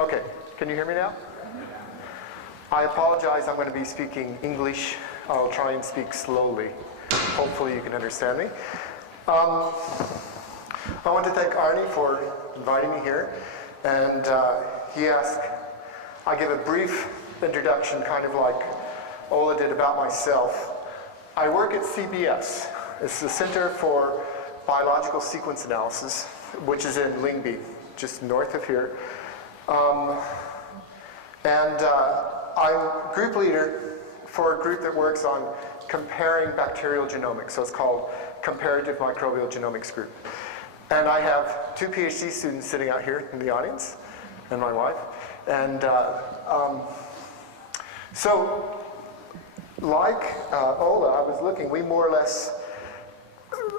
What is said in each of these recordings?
Okay, can you hear me now? I apologize, I'm going to be speaking English. I'll try and speak slowly. Hopefully you can understand me. I want to thank Arnie for inviting me here. And he asked I give a brief introduction, kind of like Ola did about myself. I work at CBS. It's the Center for Biological Sequence Analysis, which is in Lyngby, just north of here. I'm group leader for a group that works on comparing bacterial genomics. So it's called Comparative Microbial Genomics Group. And I have two PhD students sitting out here in the audience, and my wife. And so, like Ola, I was looking, we more or less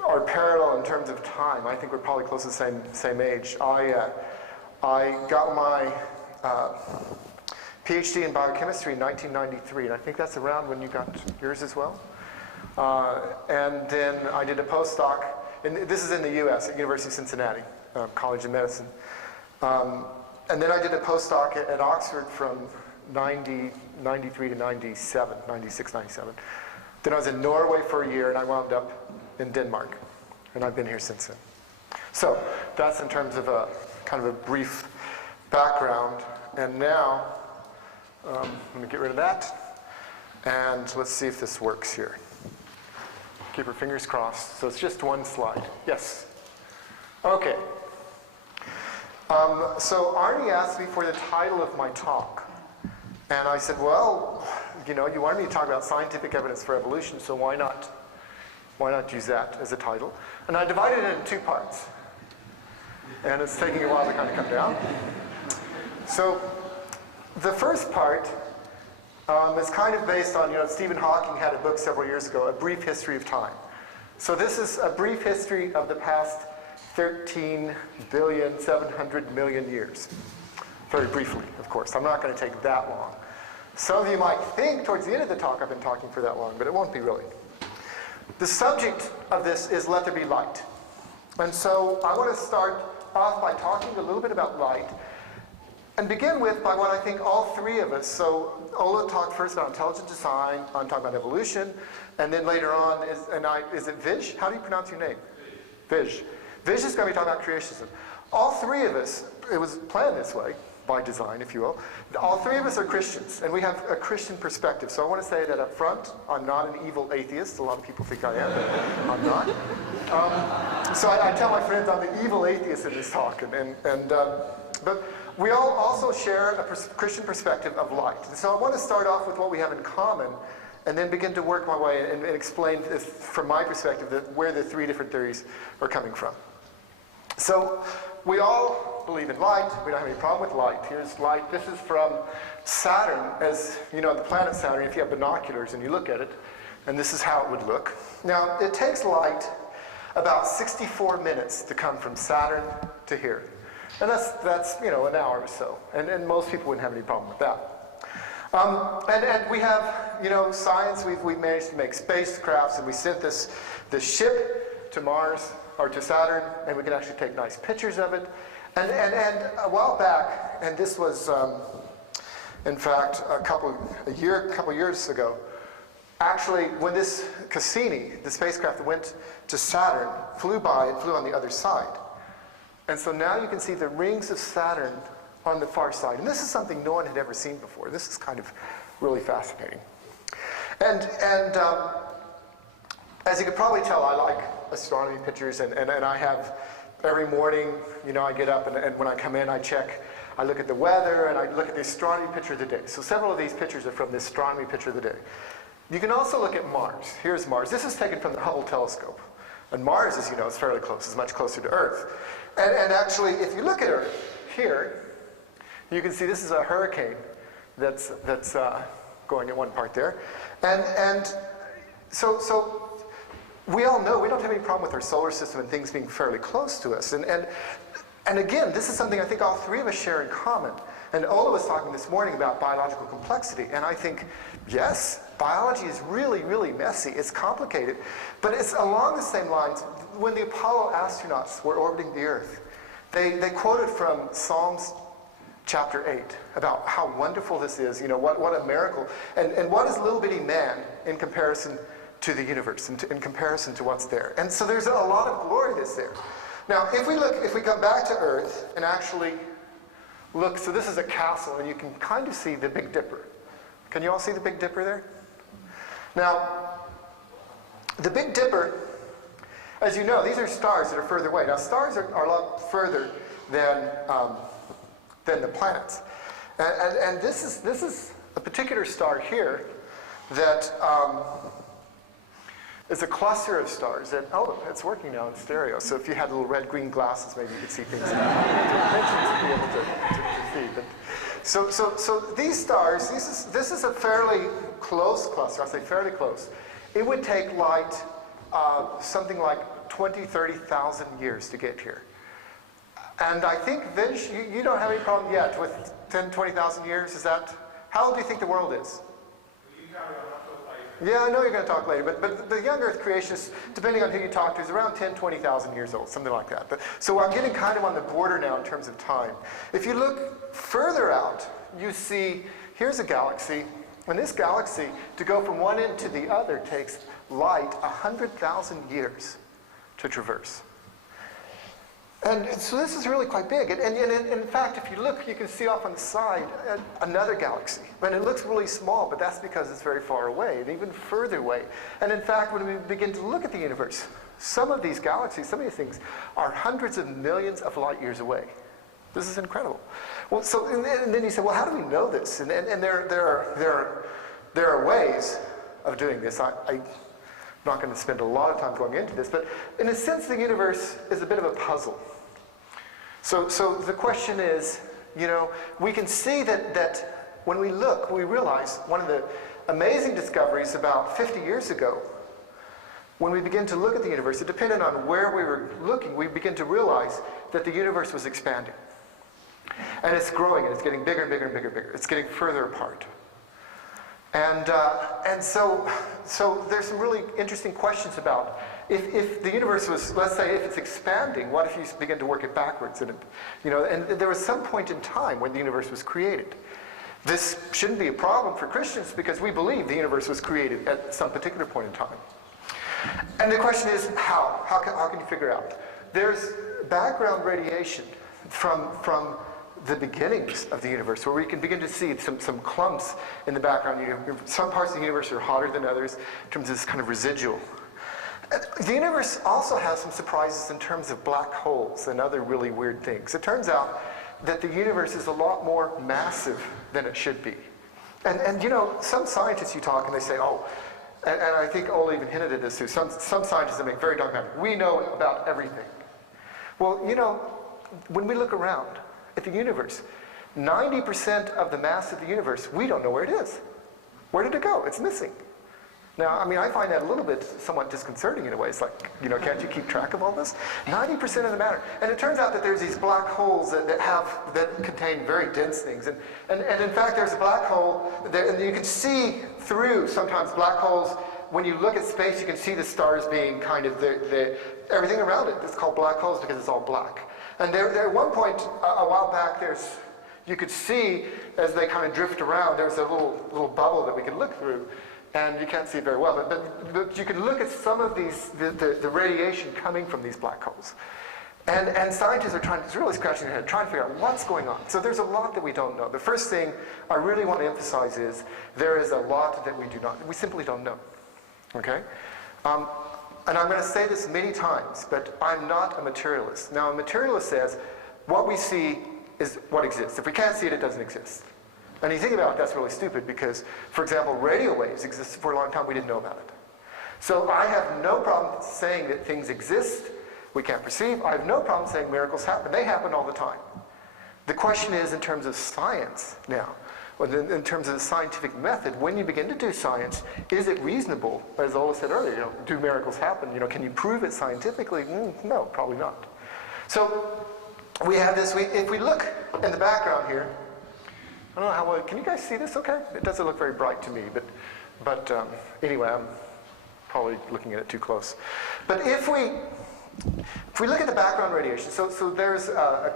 are parallel in terms of time. I think we're probably close to the same age. I got my PhD in biochemistry in 1993, and I think that's around when you got yours as well. And then I did a postdoc, and this is in the US at University of Cincinnati, College of Medicine. And then I did a postdoc at Oxford from 93 to 97, 96, 97. Then I was in Norway for a year, and I wound up in Denmark. And I've been here since then. So that's in terms of a kind of a brief background. And now, let me get rid of that. And let's see if this works here. Keep your fingers crossed. So it's just one slide. Yes? Okay. So Arnie asked me for the title of my talk. And I said, well, you know, you wanted me to talk about scientific evidence for evolution, so why not use that as a title? And I divided it into two parts. And it's taking a while to kind of come down. So the first part is kind of based on, you know, Stephen Hawking had a book several years ago, A Brief History of Time. So this is a brief history of the past 13,700,000,000 years. Very briefly, of course. I'm not going to take that long. Some of you might think towards the end of the talk I've been talking for that long, but it won't be really. The subject of this is let there be light. And so I want to start off by talking a little bit about light and begin with by what I think all three of us, so Ola talked first about intelligent design, I'm talking about evolution, and then later on, is it Vish? How do you pronounce your name? Vish. Vish is going to be talking about creationism. All three of us, it was planned this way, by design, if you will. All three of us are Christians, and we have a Christian perspective. So I want to say that up front, I'm not an evil atheist. A lot of people think I am, but I'm not. So I tell my friends I'm the evil atheist in this talk. But we all also share a Christian perspective of light. And so I want to start off with what we have in common, and then begin to work my way and explain this, from my perspective, where the three different theories are coming from. So we all believe in light. We don't have any problem with light. Here's light. This is from Saturn, as you know, the planet Saturn, if you have binoculars and you look at it, and this is how it would look. Now, it takes light about 64 minutes to come from Saturn to here. And that's you know, an hour or so. And most people wouldn't have any problem with that. And we have, you know, science. We've managed to make spacecrafts, and we sent this ship to Mars, or to Saturn, and we can actually take nice pictures of it. And a while back, and this was, in fact, a couple years ago, actually, when this Cassini, the spacecraft that went to Saturn, flew by and flew on the other side. And so now you can see the rings of Saturn on the far side. And this is something no one had ever seen before. This is kind of really fascinating. And as you could probably tell, I like astronomy pictures, and I have every morning, you know, I get up and when I come in, I look at the weather and I look at the astronomy picture of the day. So several of these pictures are from the astronomy picture of the day. You can also look at Mars. Here's Mars. This is taken from the Hubble telescope. And Mars, as you know, is fairly close. It's much closer to Earth. And actually, if you look at Earth here, you can see this is a hurricane that's going at one part there. And so we all know we don't have any problem with our solar system and things being fairly close to us. And again, this is something I think all three of us share in common. And Ola was talking this morning about biological complexity. And I think, yes, biology is really, really messy. It's complicated. But it's along the same lines. When the Apollo astronauts were orbiting the Earth, they quoted from Psalms chapter 8, about how wonderful this is, what a miracle, and what is little bitty man in comparison to the universe, and in comparison to what's there. And so there's a lot of glory that's there. Now, if we come back to Earth and actually look, so this is a castle, and you can kind of see the Big Dipper. Can you all see the Big Dipper there? Now, the Big Dipper, as you know, these are stars that are further away. Now, stars are a lot further than the planets. And this is a particular star here that is a cluster of stars. And, oh, it's working now in stereo. So if you had little red-green glasses, maybe you could see things. So these stars, this is a fairly close cluster. I'll say fairly close. It would take light something like 20, 30,000 years to get here. And I think, Vince, you don't have any problem yet with 10, 20,000 years. Is that, how old do you think the world is? Yeah, I know you're going to talk later, but the young Earth creationists, depending on who you talk to, is around 10, 20,000 years old, something like that. So I'm getting kind of on the border now in terms of time. If you look further out, you see, here's a galaxy, and this galaxy, to go from one end to the other, takes light 100,000 years to traverse. And so this is really quite big. And in fact, if you look, you can see off on the side another galaxy. And it looks really small, but that's because it's very far away and even further away. And in fact, when we begin to look at the universe, some of these galaxies, some of these things, are hundreds of millions of light years away. This is incredible. Well, so and then you say, well, how do we know this? And there are ways of doing this. I'm not going to spend a lot of time going into this, but in a sense, the universe is a bit of a puzzle. So the question is, we can see that when we look, we realize one of the amazing discoveries about 50 years ago, when we begin to look at the universe, it depended on where we were looking, we begin to realize that the universe was expanding. And it's growing, and it's getting bigger and bigger and bigger and bigger. It's getting further apart. And so there's some really interesting questions about if the universe was, let's say, if it's expanding, what if you begin to work it backwards? And there was some point in time when the universe was created. This shouldn't be a problem for Christians because we believe the universe was created at some particular point in time. And the question is, how? How can you figure out? There's background radiation from the beginnings of the universe, where we can begin to see some clumps in the background. Some parts of the universe are hotter than others in terms of this kind of residual. The universe also has some surprises in terms of black holes and other really weird things. It turns out that the universe is a lot more massive than it should be. And some scientists you talk and they say, oh, and I think Ole even hinted at this too, some scientists that make very dogmatic, we know about everything. Well, when we look around at the universe, 90% of the mass of the universe, we don't know where it is. Where did it go? It's missing. Now, I find that a little bit somewhat disconcerting in a way. It's like, can't you keep track of all this? 90% of the matter. And it turns out that there's these black holes that contain very dense things. And in fact, there's a black hole, and you can see through sometimes black holes. When you look at space, you can see the stars being kind of everything around it. It's called black holes because it's all black. And there at one point, a while back, you could see as they kind of drift around, there's a little bubble that we could look through. And you can't see it very well, but you can look at some of the radiation coming from these black holes. And scientists are really scratching their head, trying to figure out what's going on. So there's a lot that we don't know. The first thing I really want to emphasize is there is a lot that we simply don't know. Okay? And I'm going to say this many times, but I'm not a materialist. Now, a materialist says what we see is what exists. If we can't see it, it doesn't exist. And you think about it, that's really stupid because, for example, radio waves existed for a long time. We didn't know about it. So I have no problem saying that things exist we can't perceive. I have no problem saying miracles happen. They happen all the time. The question is in terms of science now, in terms of the scientific method, when you begin to do science, is it reasonable, as Ola said earlier, do miracles happen? Can you prove it scientifically? No, probably not. So we have this, if we look in the background here, I don't know how well, can you guys see this okay? It doesn't look very bright to me, but anyway, I'm probably looking at it too close. But if we look at the background radiation, so there's a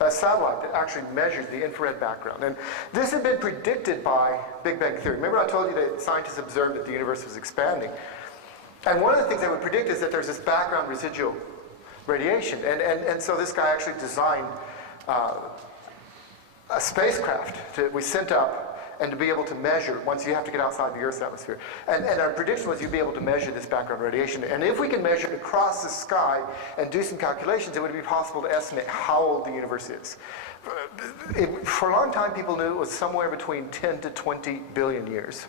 a satellite that actually measures the infrared background. And this had been predicted by Big Bang Theory. Remember I told you that scientists observed that the universe was expanding. And one of the things they would predict is that there's this background residual radiation. And so this guy actually designed a spacecraft that we sent up and to be able to measure once you have to get outside the Earth's atmosphere. And our prediction was you'd be able to measure this background radiation. And if we can measure it across the sky and do some calculations, it would be possible to estimate how old the universe is. For a long time, people knew it was somewhere between 10 to 20 billion years.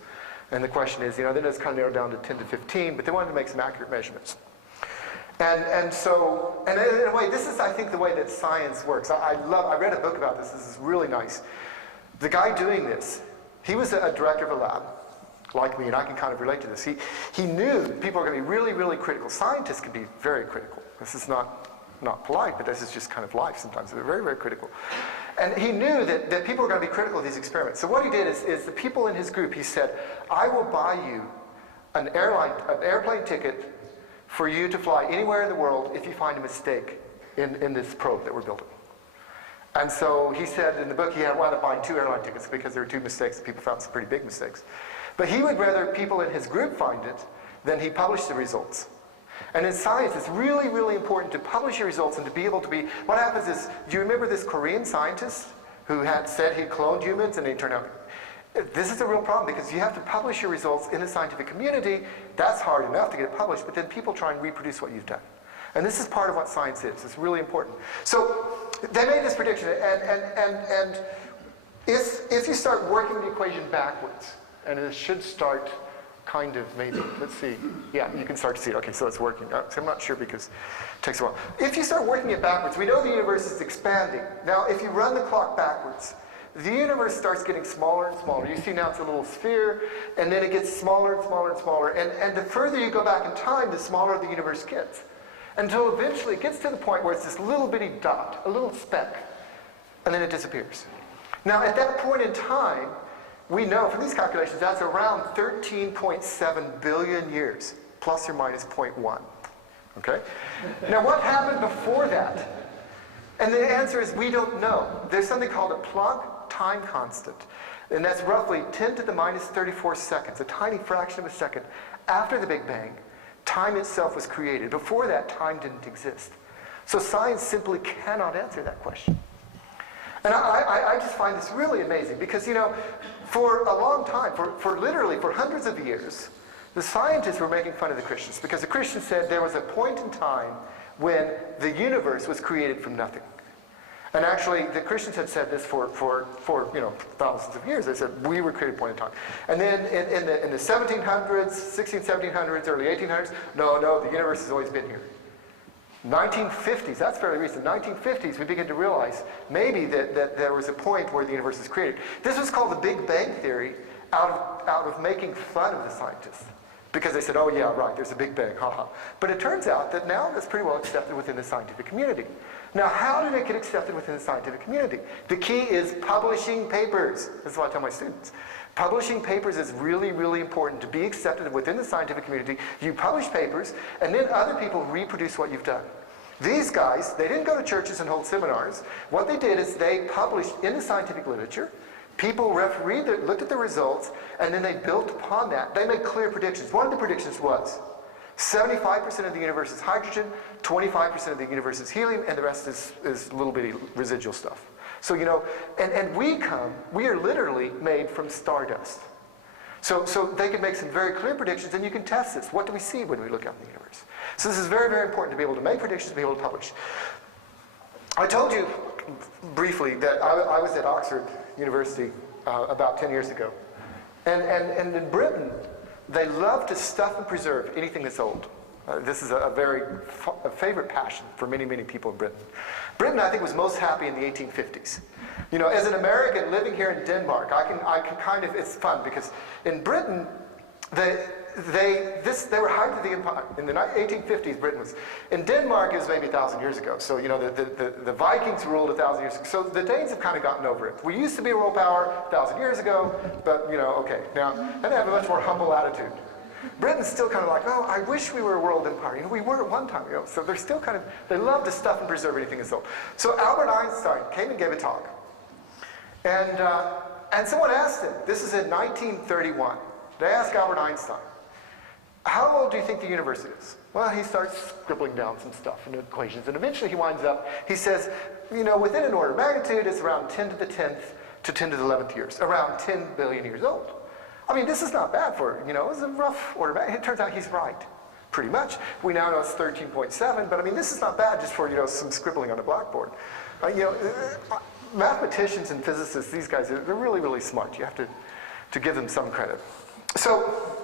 And the question is, then it's kind of narrowed down to 10 to 15, but they wanted to make some accurate measurements. And so in a way, this is, I think, the way that science works. I read a book about this. This is really nice. The guy doing this, he was a director of a lab, like me, and I can kind of relate to this. He knew people are going to be really, really critical. Scientists can be very critical. This is not polite, but this is just kind of life sometimes. They're very, very critical. And he knew that people were going to be critical of these experiments. So what he did is the people in his group, he said, I will buy you an airplane ticket for you to fly anywhere in the world if you find a mistake in this probe that we're building. And so he said in the book he had wound up buying 2 airline tickets because there were 2 mistakes that people found some pretty big mistakes. But he would rather people in his group find it than he publish the results. And in science, it's really, really important to publish your results and to be able to be... What happens is, do you remember this Korean scientist who had said he'd cloned humans and they turned out... This is a real problem because you have to publish your results in the scientific community. That's hard enough to get it published, but then people try and reproduce what you've done. And this is part of what science is. It's really important. So they made this prediction, and if you start working the equation backwards, and it should start kind of maybe, let's see. Yeah, you can start to see it. Okay, so it's working. So I'm not sure because it takes a while. If you start working it backwards, we know the universe is expanding. Now, if you run the clock backwards, the universe starts getting smaller and smaller. You see now it's a little sphere, and then it gets smaller and smaller and smaller. And the further you go back in time, the smaller the universe gets. Until eventually it gets to the point where it's this little bitty dot, a little speck, and then it disappears. Now, at that point in time, we know from these calculations that's around 13.7 billion years, plus or minus 0.1. Okay? Now, what happened before that? And the answer is we don't know. There's something called a Planck time constant, and that's roughly 10 to the minus 34 seconds, a tiny fraction of a second after the Big Bang. Time itself was created. Before that, time didn't exist. So science simply cannot answer that question. And I just find this really amazing because, for a long time, for literally for hundreds of years, the scientists were making fun of the Christians because the Christians said there was a point in time when the universe was created from nothing. And actually, the Christians had said this for thousands of years. They said, we were created at a point in time. And then in the 1700s, 1700s, early 1800s, no, the universe has always been here. 1950s, that's fairly recent. 1950s, we begin to realize maybe that there was a point where the universe was created. This was called the Big Bang Theory out of making fun of the scientists. Because they said, oh yeah, right, there's a Big Bang, haha. But it turns out that now that's pretty well accepted within the scientific community. Now, how did it get accepted within the scientific community? The key is publishing papers. This is what I tell my students. Publishing papers is really, really important to be accepted within the scientific community. You publish papers, and then other people reproduce what you've done. These guys, they didn't go to churches and hold seminars. What they did is they published in the scientific literature. People looked at the results, and then they built upon that. They made clear predictions. One of the predictions was 75% of the universe is hydrogen, 25% of the universe is helium, and the rest is little bitty residual stuff. So, and we are literally made from stardust. So they can make some very clear predictions, and you can test this. What do we see when we look out in the universe? So this is very, very important to be able to make predictions, to be able to publish. I told you briefly that I was at Oxford University about 10 years ago. And in Britain, they love to stuff and preserve anything that's old. This is a favorite passion for many, many people in Britain. Britain, I think, was most happy in the 1850s. As an American living here in Denmark, I can kind of, it's fun because in Britain, they were height of the empire. In the 1850s, Britain was. In Denmark, it was maybe 1,000 years ago. So, the Vikings ruled 1,000 years ago. So the Danes have kind of gotten over it. We used to be a world power 1,000 years ago, but, okay. Now, and they have a much more humble attitude. Britain's still kind of like, oh, I wish we were a world empire. You know, we were at one time, you know, so they're still kind of, they love to stuff and preserve anything that's old. So Albert Einstein came and gave a talk. And someone asked him, this is in 1931, they asked Albert Einstein, how old do you think the universe is? Well, he starts scribbling down some stuff and equations, and eventually he winds up, he says, you know, within an order of magnitude, it's around 10 to the 10th to 10 to the 11th years, around 10 billion years old. I mean, this is not bad for, you know, it's a rough order of magnitude. It turns out he's right, pretty much. We now know it's 13.7, but I mean, this is not bad just for, you know, some scribbling on a blackboard. You know, mathematicians and physicists, these guys, they're really, really smart. You have to give them some credit. So,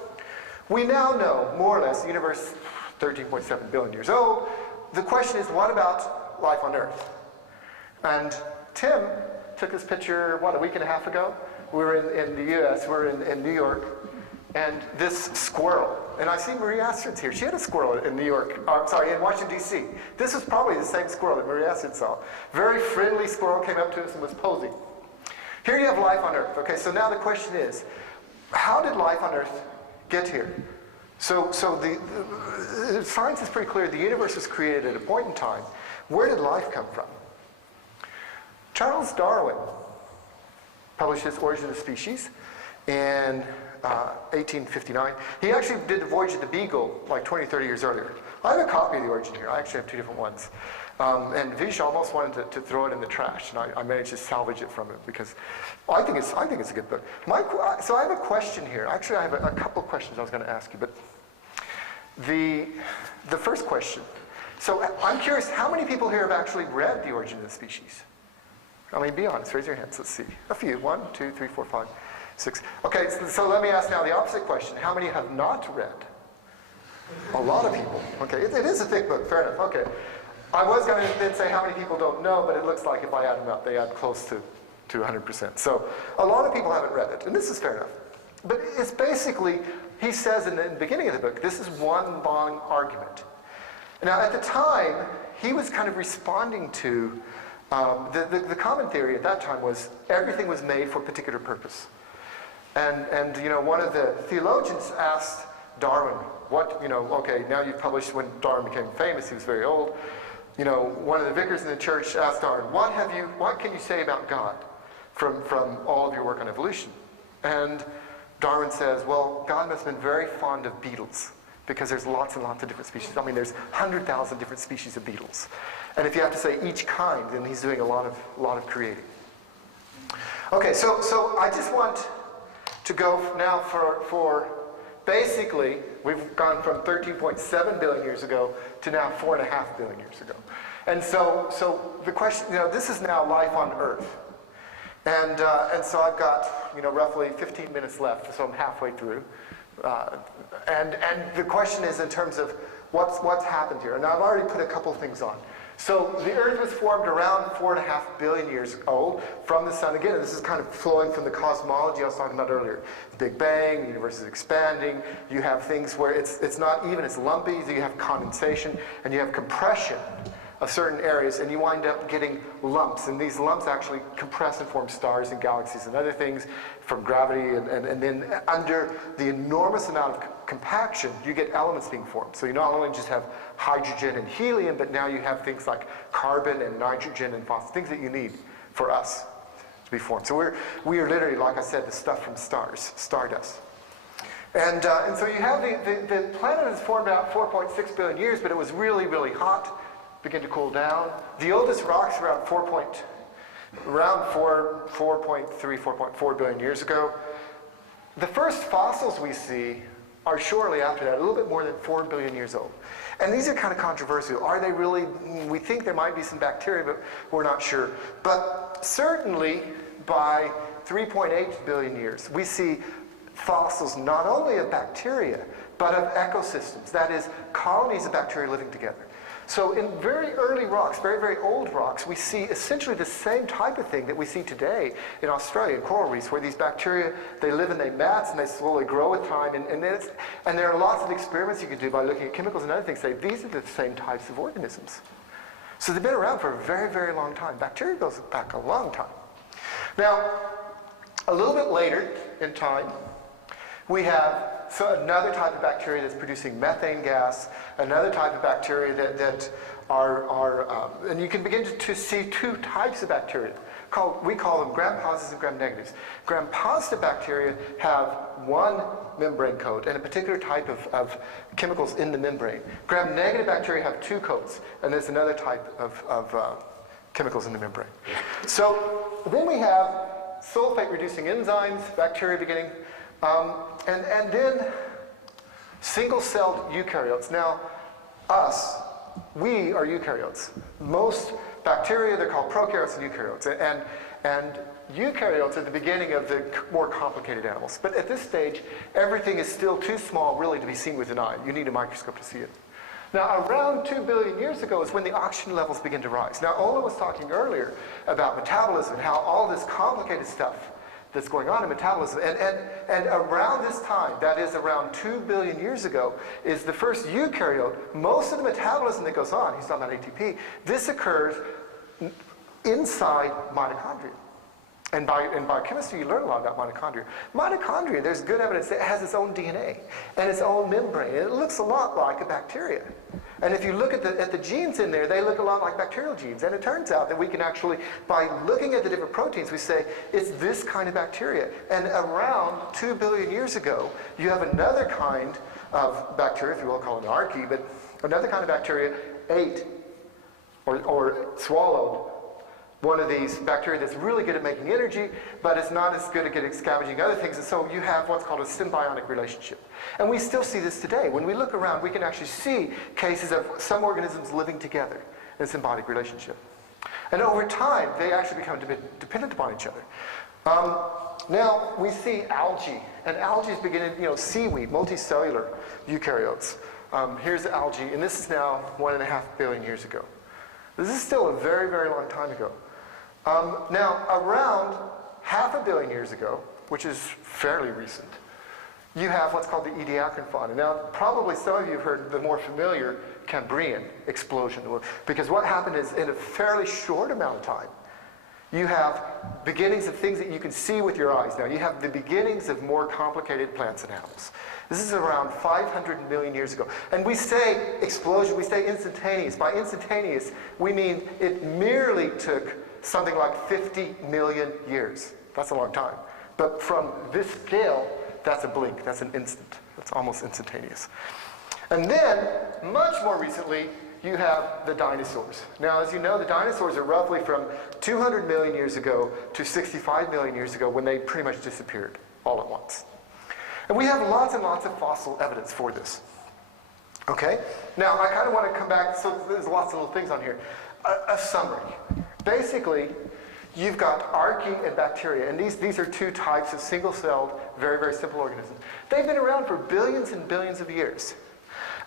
we now know, more or less, the universe 13.7 billion years old. The question is, what about life on Earth? And Tim took this picture, what, a week and a half ago? We were in the US, we were in New York, and this squirrel, and I see Marie Astrid's here. She had a squirrel in New York, in Washington, D.C. This was probably the same squirrel that Marie Astrid saw. Very friendly squirrel came up to us and was posing. Here you have life on Earth. Okay, so now the question is, how did life on Earth get here? So the science is pretty clear. The universe was created at a point in time. Where did life come from? Charles Darwin published his Origin of Species in 1859. He actually did the Voyage of the Beagle like 20, 30 years earlier. I have a copy of the Origin here. I actually have two different ones. And Vish almost wanted to throw it in the trash, and I managed to salvage it from it because I think it's a good book. So I have a question here. Actually, I have a couple of questions I was going to ask you, but the first question. So I'm curious, how many people here have actually read The Origin of the Species? I mean, be honest, raise your hands, let's see. A few, 1, 2, 3, 4, 5, 6. Okay, so let me ask now the opposite question. How many have not read? A lot of people. Okay, it is a thick book, fair enough, okay. I was going to then say how many people don't know, but it looks like if I add them up, they add close to 100%. So a lot of people haven't read it, and this is fair enough. But it's basically, he says in the beginning of the book, this is one long argument. Now at the time, he was kind of responding to, the common theory at that time was everything was made for a particular purpose. And you know, one of the theologians asked Darwin, what, you know, okay, now you've published when Darwin became famous, he was very old. You know, one of the vicars in the church asked Darwin, what can you say about God from all of your work on evolution? And Darwin says, well, God must have been very fond of beetles because there's lots and lots of different species. I mean, there's 100,000 different species of beetles. And if you have to say each kind, then he's doing a lot of creating. Okay, so I just want to go now for basically, we've gone from 13.7 billion years ago to now 4.5 billion years ago. And so the question, you know, this is now life on Earth. And so I've got, you know, roughly 15 minutes left, so I'm halfway through. And the question is in terms of what's happened here. And I've already put a couple things on. So the Earth was formed around 4.5 billion years old from the sun. Again, this is kind of flowing from the cosmology I was talking about earlier. The Big Bang, the universe is expanding. You have things where it's not even as lumpy. So you have condensation and you have compression of certain areas, and you wind up getting lumps. And these lumps actually compress and form stars and galaxies and other things from gravity. And then under the enormous amount of compaction, you get elements being formed. So you not only just have hydrogen and helium, but now you have things like carbon and nitrogen and phosphorus, things that you need for us to be formed. So we are literally, like I said, the stuff from stars, stardust. And so you have the planet is formed about 4.6 billion years, but it was really, really hot. Begin to cool down. The oldest rocks are around 4.4 billion years ago. The first fossils we see are shortly after that, a little bit more than 4 billion years old. And these are kind of controversial. Are they really? We think there might be some bacteria, but we're not sure. But certainly by 3.8 billion years, we see fossils not only of bacteria, but of ecosystems. That is, colonies of bacteria living together. So in very early rocks, very, very old rocks, we see essentially the same type of thing that we see today in Australia, in coral reefs, where these bacteria, they live in their mats and they slowly grow with time. And there are lots of experiments you can do by looking at chemicals and other things, say these are the same types of organisms. So they've been around for a very, very long time. Bacteria goes back a long time. Now, a little bit later in time, We have another type of bacteria that's producing methane gas, another type of bacteria that are and you can begin to see two types of bacteria. We call them gram-positives and gram-negatives. Gram-positive bacteria have one membrane coat and a particular type of chemicals in the membrane. Gram-negative bacteria have two coats, and there's another type of chemicals in the membrane. So then we have sulfate-reducing enzymes, bacteria beginning, and then single-celled eukaryotes. Now, we are eukaryotes. Most bacteria, they're called prokaryotes and eukaryotes. And eukaryotes are the beginning of the more complicated animals. But at this stage, everything is still too small really to be seen with an eye. You need a microscope to see it. Now, around 2 billion years ago is when the oxygen levels begin to rise. Now, Ola was talking earlier about metabolism and how all this complicated stuff that's going on in metabolism. And around this time, that is around 2 billion years ago, is the first eukaryote. Most of the metabolism that goes on, he's talking about ATP, this occurs inside mitochondria. And in biochemistry, you learn a lot about mitochondria. Mitochondria, there's good evidence that it has its own DNA and its own membrane. And it looks a lot like a bacteria. And if you look at the genes in there, they look a lot like bacterial genes. And it turns out that we can actually, by looking at the different proteins, we say, it's this kind of bacteria. And around 2 billion years ago, you have another kind of bacteria, if you will call it an archaea, but another kind of bacteria ate or swallowed one of these bacteria that's really good at making energy, but it's not as good at scavenging other things. And so you have what's called a symbiotic relationship. And we still see this today. When we look around, we can actually see cases of some organisms living together in a symbiotic relationship. And over time, they actually become dependent upon each other. Now, we see algae. And algae is beginning, seaweed, multicellular eukaryotes. Here's algae, and this is now 1.5 billion years ago. This is still a very, very long time ago. Now, around 500 million years ago, which is fairly recent, you have what's called the Ediacaran fauna. Now, probably some of you have heard the more familiar Cambrian explosion, because what happened is in a fairly short amount of time, you have beginnings of things that you can see with your eyes. Now, you have the beginnings of more complicated plants and animals. This is around 500 million years ago. And we say explosion, we say instantaneous. By instantaneous, we mean it merely took something like 50 million years. That's a long time. But from this scale, that's a blink, that's an instant. That's almost instantaneous. And then, much more recently, you have the dinosaurs. Now, as you know, the dinosaurs are roughly from 200 million years ago to 65 million years ago when they pretty much disappeared all at once. And we have lots and lots of fossil evidence for this. Okay? Now, I kind of want to come back, so there's lots of little things on here. A summary. Basically, you've got archaea and bacteria, and these are two types of single-celled, very, very simple organisms. They've been around for billions and billions of years.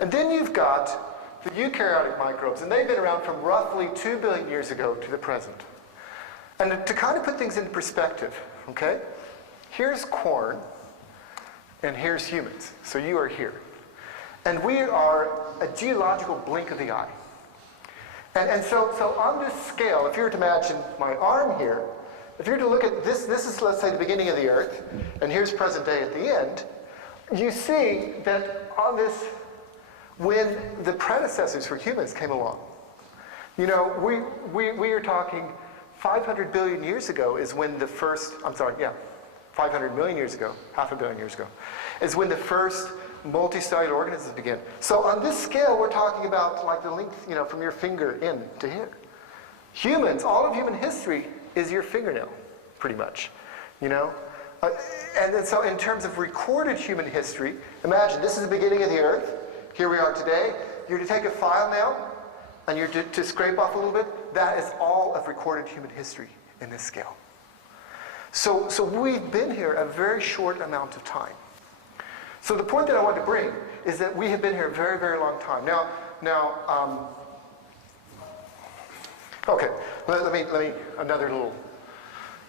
And then you've got the eukaryotic microbes, and they've been around from roughly 2 billion years ago to the present. And to kind of put things into perspective, okay? Here's corn, and here's humans. So you are here. And we are a geological blink of the eye. And so on this scale, if you were to imagine my arm here, if you were to look at this is, let's say, the beginning of the Earth, and here's present day at the end, you see that on this, when the predecessors for humans came along, we are talking 500 billion years ago is when the first, 500 million years ago, 500 million years ago, is when the first multicellular organisms begin. So on this scale, we're talking about like the length, from your finger in to here. Humans, all of human history is your fingernail, pretty much, and so in terms of recorded human history, imagine this is the beginning of the Earth. Here we are today. You're to take a file now, and you're to scrape off a little bit. That is all of recorded human history in this scale. So we've been here a very short amount of time. So the point that I want to bring is that we have been here a very, very long time. Okay, let me another little.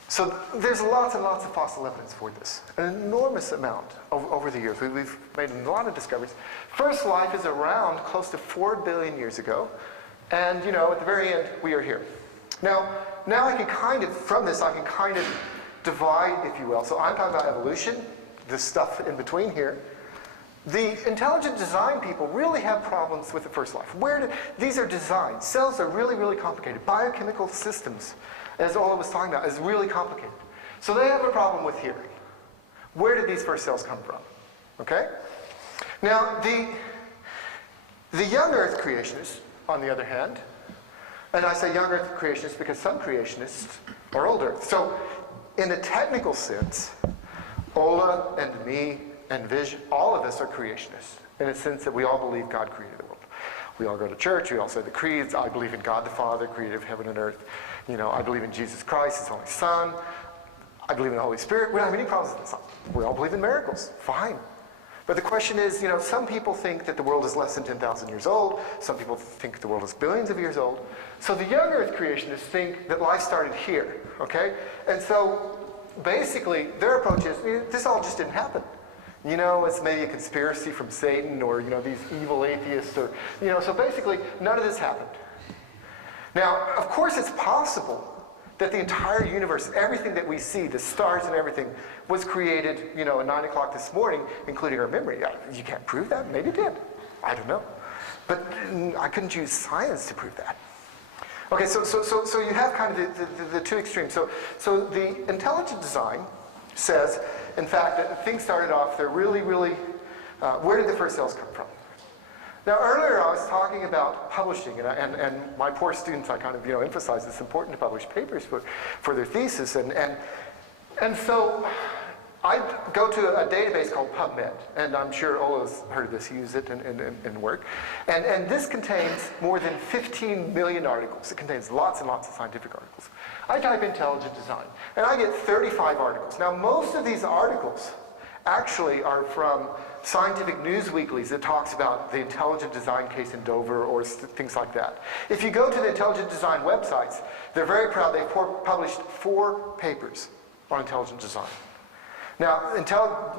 So there's lots and lots of fossil evidence for this, an enormous amount over the years. We've made a lot of discoveries. First life is around close to 4 billion years ago, and at the very end, we are here. Now I can kind of, from this, I can kind of divide, if you will. So I'm talking about evolution, this stuff in between here. The intelligent design people really have problems with the first life. These are designed. Cells are really, really complicated. Biochemical systems, as Ola was talking about, is really complicated. So they have a problem with here. Where did these first cells come from? Okay? Now, the young Earth creationists, on the other hand, and I say young Earth creationists because some creationists are old Earth. So, in a technical sense, Ola and me and Vision, all of us are creationists, in a sense that we all believe God created the world. We all go to church, we all say the creeds. I believe in God the Father, creator of heaven and earth. You know, I believe in Jesus Christ, his only Son. I believe in the Holy Spirit. We don't have any problems with this. We all believe in miracles. Fine. But the question is, you know, some people think that the world is less than 10,000 years old. Some people think the world is billions of years old. So the young Earth creationists think that life started here, okay? And so basically their approach is, this all just didn't happen. You know, it's maybe a conspiracy from Satan or, you know, these evil atheists or, you know, so basically none of this happened. Now, of course it's possible that the entire universe, everything that we see, the stars and everything, was created, you know, at 9 o'clock this morning, including our memory. You can't prove that? Maybe it did. I don't know. But I couldn't use science to prove that. Okay, so you have kind of the two extremes. So the intelligent design says, in fact, that things started off, they're really, really, where did the first cells come from? Now earlier I was talking about publishing, and my poor students, I kind of, you know, emphasize it's important to publish papers for their thesis, and so I go to a database called PubMed, and I'm sure Ola's heard of this, use it in work, and this contains more than 15 million articles. It contains lots and lots of scientific articles. I type intelligent design, and I get 35 articles. Now most of these articles actually are from scientific news weeklies that talks about the intelligent design case in Dover or things like that. If you go to the intelligent design websites, they're very proud. They've published 4 papers on intelligent design. Now,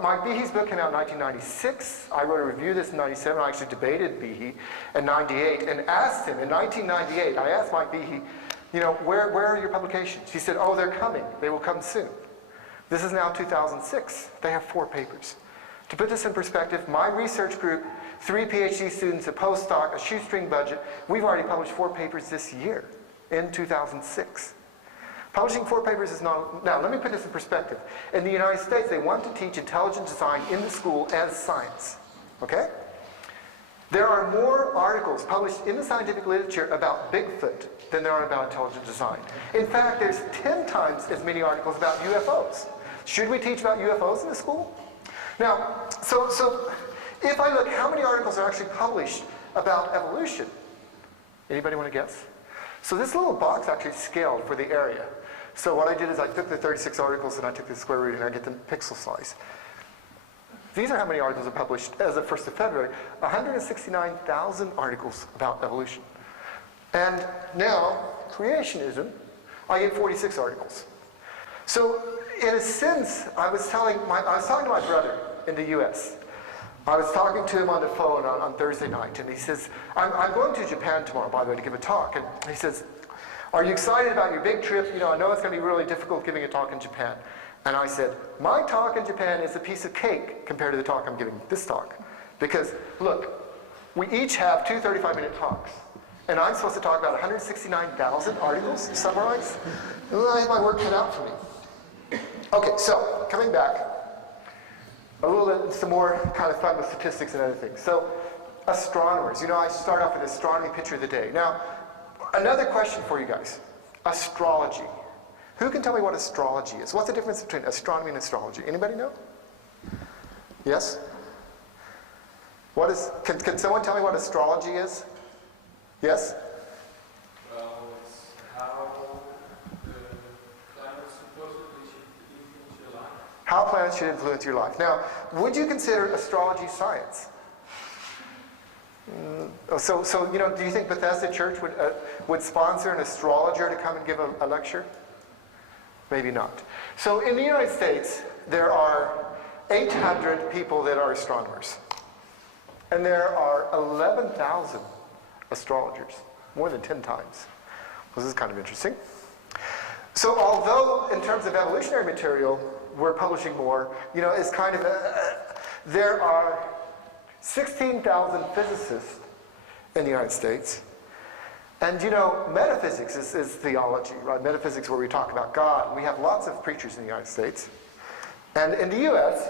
Mike Behe's book came out in 1996. I wrote a review of this in 97. I actually debated Behe in 98 and asked him in 1998, I asked Mike Behe, you know, where are your publications? He said, oh, they're coming. They will come soon. This is now 2006. They have 4 papers. To put this in perspective, my research group, 3 PhD students, a postdoc, a shoestring budget, we've already published 4 papers this year, in 2006. Publishing 4 papers is not... Now, let me put this in perspective. In the United States, they want to teach intelligent design in the school as science. Okay? There are more articles published in the scientific literature about Bigfoot than there are about intelligent design. In fact, there's 10 times as many articles about UFOs. Should we teach about UFOs in the school? Now, so if I look, how many articles are actually published about evolution? Anybody want to guess? So this little box actually scaled for the area. So what I did is I took the 36 articles and I took the square root and I get the pixel size. These are how many articles are published as of 1st of February. 169,000 articles about evolution. And now, creationism, I get 46 articles. So, in a sense, I was talking to my brother in the US. I was talking to him on the phone on Thursday night, and he says, I'm going to Japan tomorrow, by the way, to give a talk. And he says, are you excited about your big trip? You know, I know it's going to be really difficult giving a talk in Japan. And I said, my talk in Japan is a piece of cake compared to the talk I'm giving this talk. Because, look, we each have 2 35-minute talks. And I'm supposed to talk about 169,000 articles, summarize. I have my work cut out for me. Okay, so, coming back, a little bit, some more kind of fun with statistics and other things. So, astronomers. You know, I start off with astronomy picture of the day. Now, another question for you guys. Astrology. Who can tell me what astrology is? What's the difference between astronomy and astrology? Anybody know? Yes? What is, can someone tell me what astrology is? Yes? Well, it's how the planets supposedly should influence your life. How planets should influence your life. Now, would you consider astrology science? So you know, do you think Bethesda Church would sponsor an astrologer to come and give a lecture? Maybe not. So in the United States, there are 800 people that are astronomers. And there are 11,000 astrologers, more than 10 times. Well, this is kind of interesting. So although in terms of evolutionary material, we're publishing more, it's kind of, there are 16,000 physicists in the United States. And metaphysics is theology, right? Metaphysics where we talk about God. We have lots of preachers in the United States. And in the US,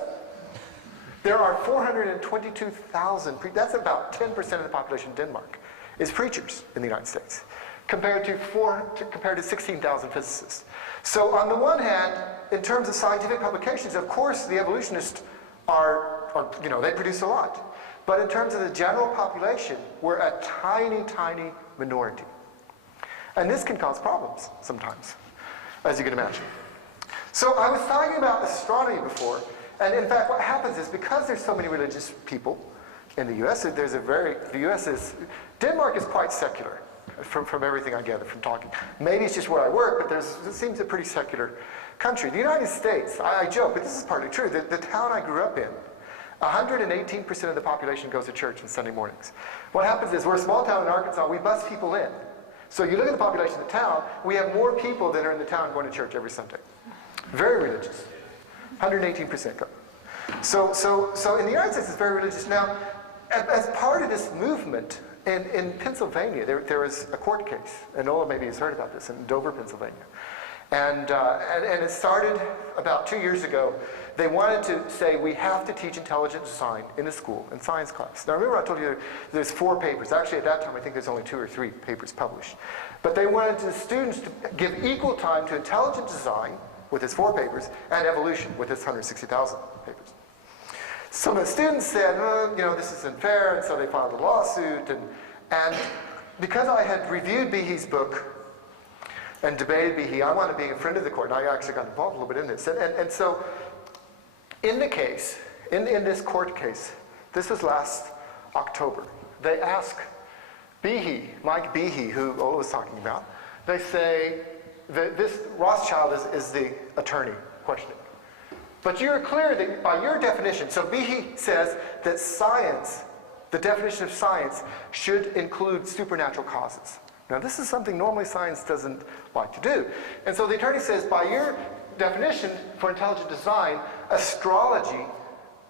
there are 422,000, that's about 10% of the population in Denmark, is preachers in the United States, compared to 16,000 physicists. So on the one hand, in terms of scientific publications, of course the evolutionists are they produce a lot. But in terms of the general population, we're a tiny, tiny minority. And this can cause problems sometimes, as you can imagine. So I was talking about astronomy before, and in fact what happens is because there's so many religious people in the US, Denmark is quite secular from everything I gather from talking. Maybe it's just where I work, but it seems a pretty secular country. The United States, I joke, but this is partly true, the town I grew up in, 118% of the population goes to church on Sunday mornings. What happens is we're a small town in Arkansas, we bus people in. So you look at the population of the town, we have more people than are in the town going to church every Sunday. Very religious. 118% go. So in the United States it's very religious. Now, as part of this movement, in Pennsylvania, there was a court case, and Ola maybe has heard about this, in Dover, Pennsylvania. And it started about 2 years ago. They wanted to say we have to teach intelligent design in the school, in science class. Now remember I told you there's 4 papers. Actually at that time I think there's only 2 or 3 papers published. But they wanted the students to give equal time to intelligent design with its 4 papers and evolution with its 160,000 papers. Some of the students said, this isn't fair, and so they filed a lawsuit. And because I had reviewed Behe's book and debated Behe, I wanted to be a friend of the court, and I actually got involved a little bit in this. And so in the case, in this court case, this was last October, they ask Behe, Mike Behe, who Ola was talking about, they say that this Rothschild is the attorney questioning. But you're clear that by your definition, so Behe says that science, the definition of science, should include supernatural causes. Now this is something normally science doesn't like to do. And so the attorney says, by your definition for intelligent design, astrology,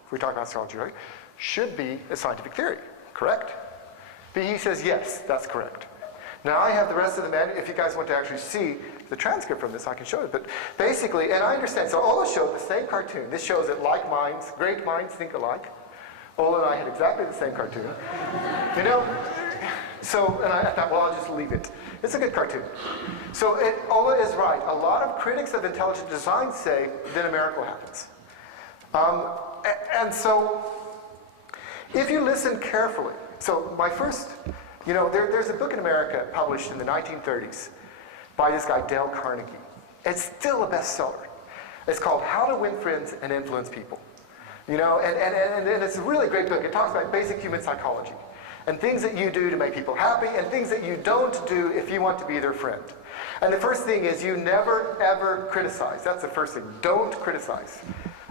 if we're talking about astrology, right, should be a scientific theory, correct? Behe says, yes, that's correct. Now I have the rest of the manual. If you guys want to actually see the transcript from this, I can show it. But basically, and I understand, so Ola showed the same cartoon. This shows that like minds, great minds think alike. Ola and I had exactly the same cartoon. So, and I thought, well, I'll just leave it. It's a good cartoon. So Ola is right. A lot of critics of intelligent design say, then a miracle happens. And so, if you listen carefully, so my first, there's a book in America published in the 1930s by this guy, Dale Carnegie. It's still a bestseller. It's called How to Win Friends and Influence People. And it's a really great book. It talks about basic human psychology and things that you do to make people happy and things that you don't do if you want to be their friend. And the first thing is you never, ever criticize. That's the first thing. Don't criticize.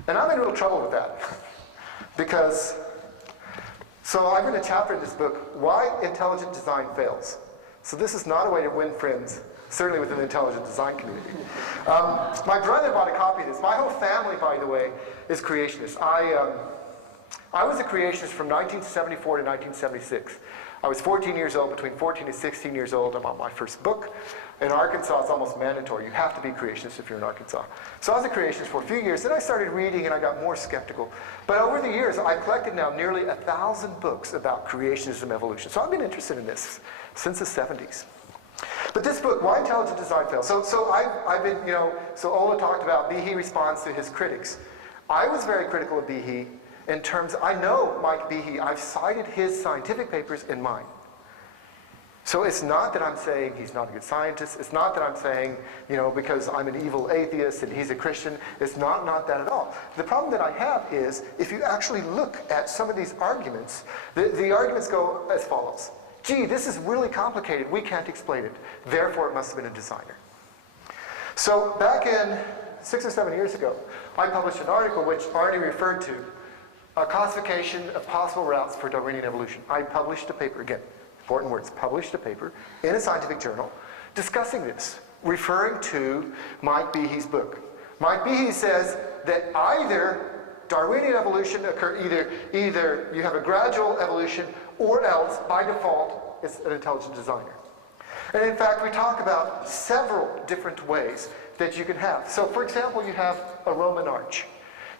And I'm in real trouble with that because, so I've written a chapter in this book, Why Intelligent Design Fails. So this is not a way to win friends, certainly within the intelligent design community. My brother bought a copy of this. My whole family, by the way, is creationists. I was a creationist from 1974 to 1976. I was 14 years old. Between 14 and 16 years old, I'm on my first book. In Arkansas, it's almost mandatory. You have to be a creationist if you're in Arkansas. So I was a creationist for a few years. Then I started reading, and I got more skeptical. But over the years, I've collected now nearly 1,000 books about creationism evolution. So I've been interested in this since the 70s. But this book, Why Intelligent Design Fails. So I've been, so Ola talked about Behe responds to his critics. I was very critical of Behe in terms, I know Mike Behe, I've cited his scientific papers in mine. So it's not that I'm saying he's not a good scientist. It's not that I'm saying, because I'm an evil atheist and he's a Christian. It's not that at all. The problem that I have is, if you actually look at some of these arguments, the arguments go as follows. Gee, this is really complicated. We can't explain it. Therefore, it must have been a designer. So back in 6 or 7 years ago, I published an article which Arnie referred to, a classification of possible routes for Darwinian evolution. I published a paper, again, important words, published a paper in a scientific journal discussing this. referring to Mike Behe's book. Mike Behe says that either Darwinian evolution either you have a gradual evolution, or else, by default, it's an intelligent designer. And in fact, we talk about several different ways that you can have. So for example, you have a Roman arch.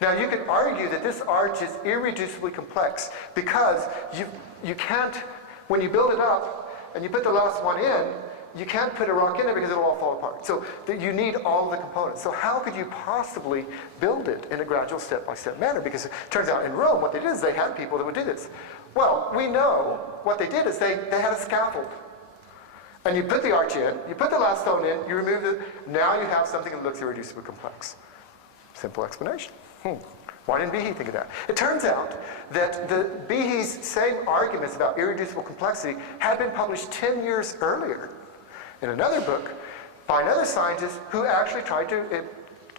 Now you can argue that this arch is irreducibly complex because you can't, when you build it up and you put the last one in, you can't put a rock in it because it'll all fall apart. So you need all the components. So how could you possibly build it in a gradual step-by-step manner? Because it turns out in Rome, what they did is they had people that would do this. Well, we know what they did is they had a scaffold. And you put the arch in, you put the last stone in, you remove it, now you have something that looks irreducibly complex. Simple explanation. Why didn't Behe think of that? It turns out that Behe's same arguments about irreducible complexity had been published 10 years earlier in another book by another scientist who actually tried to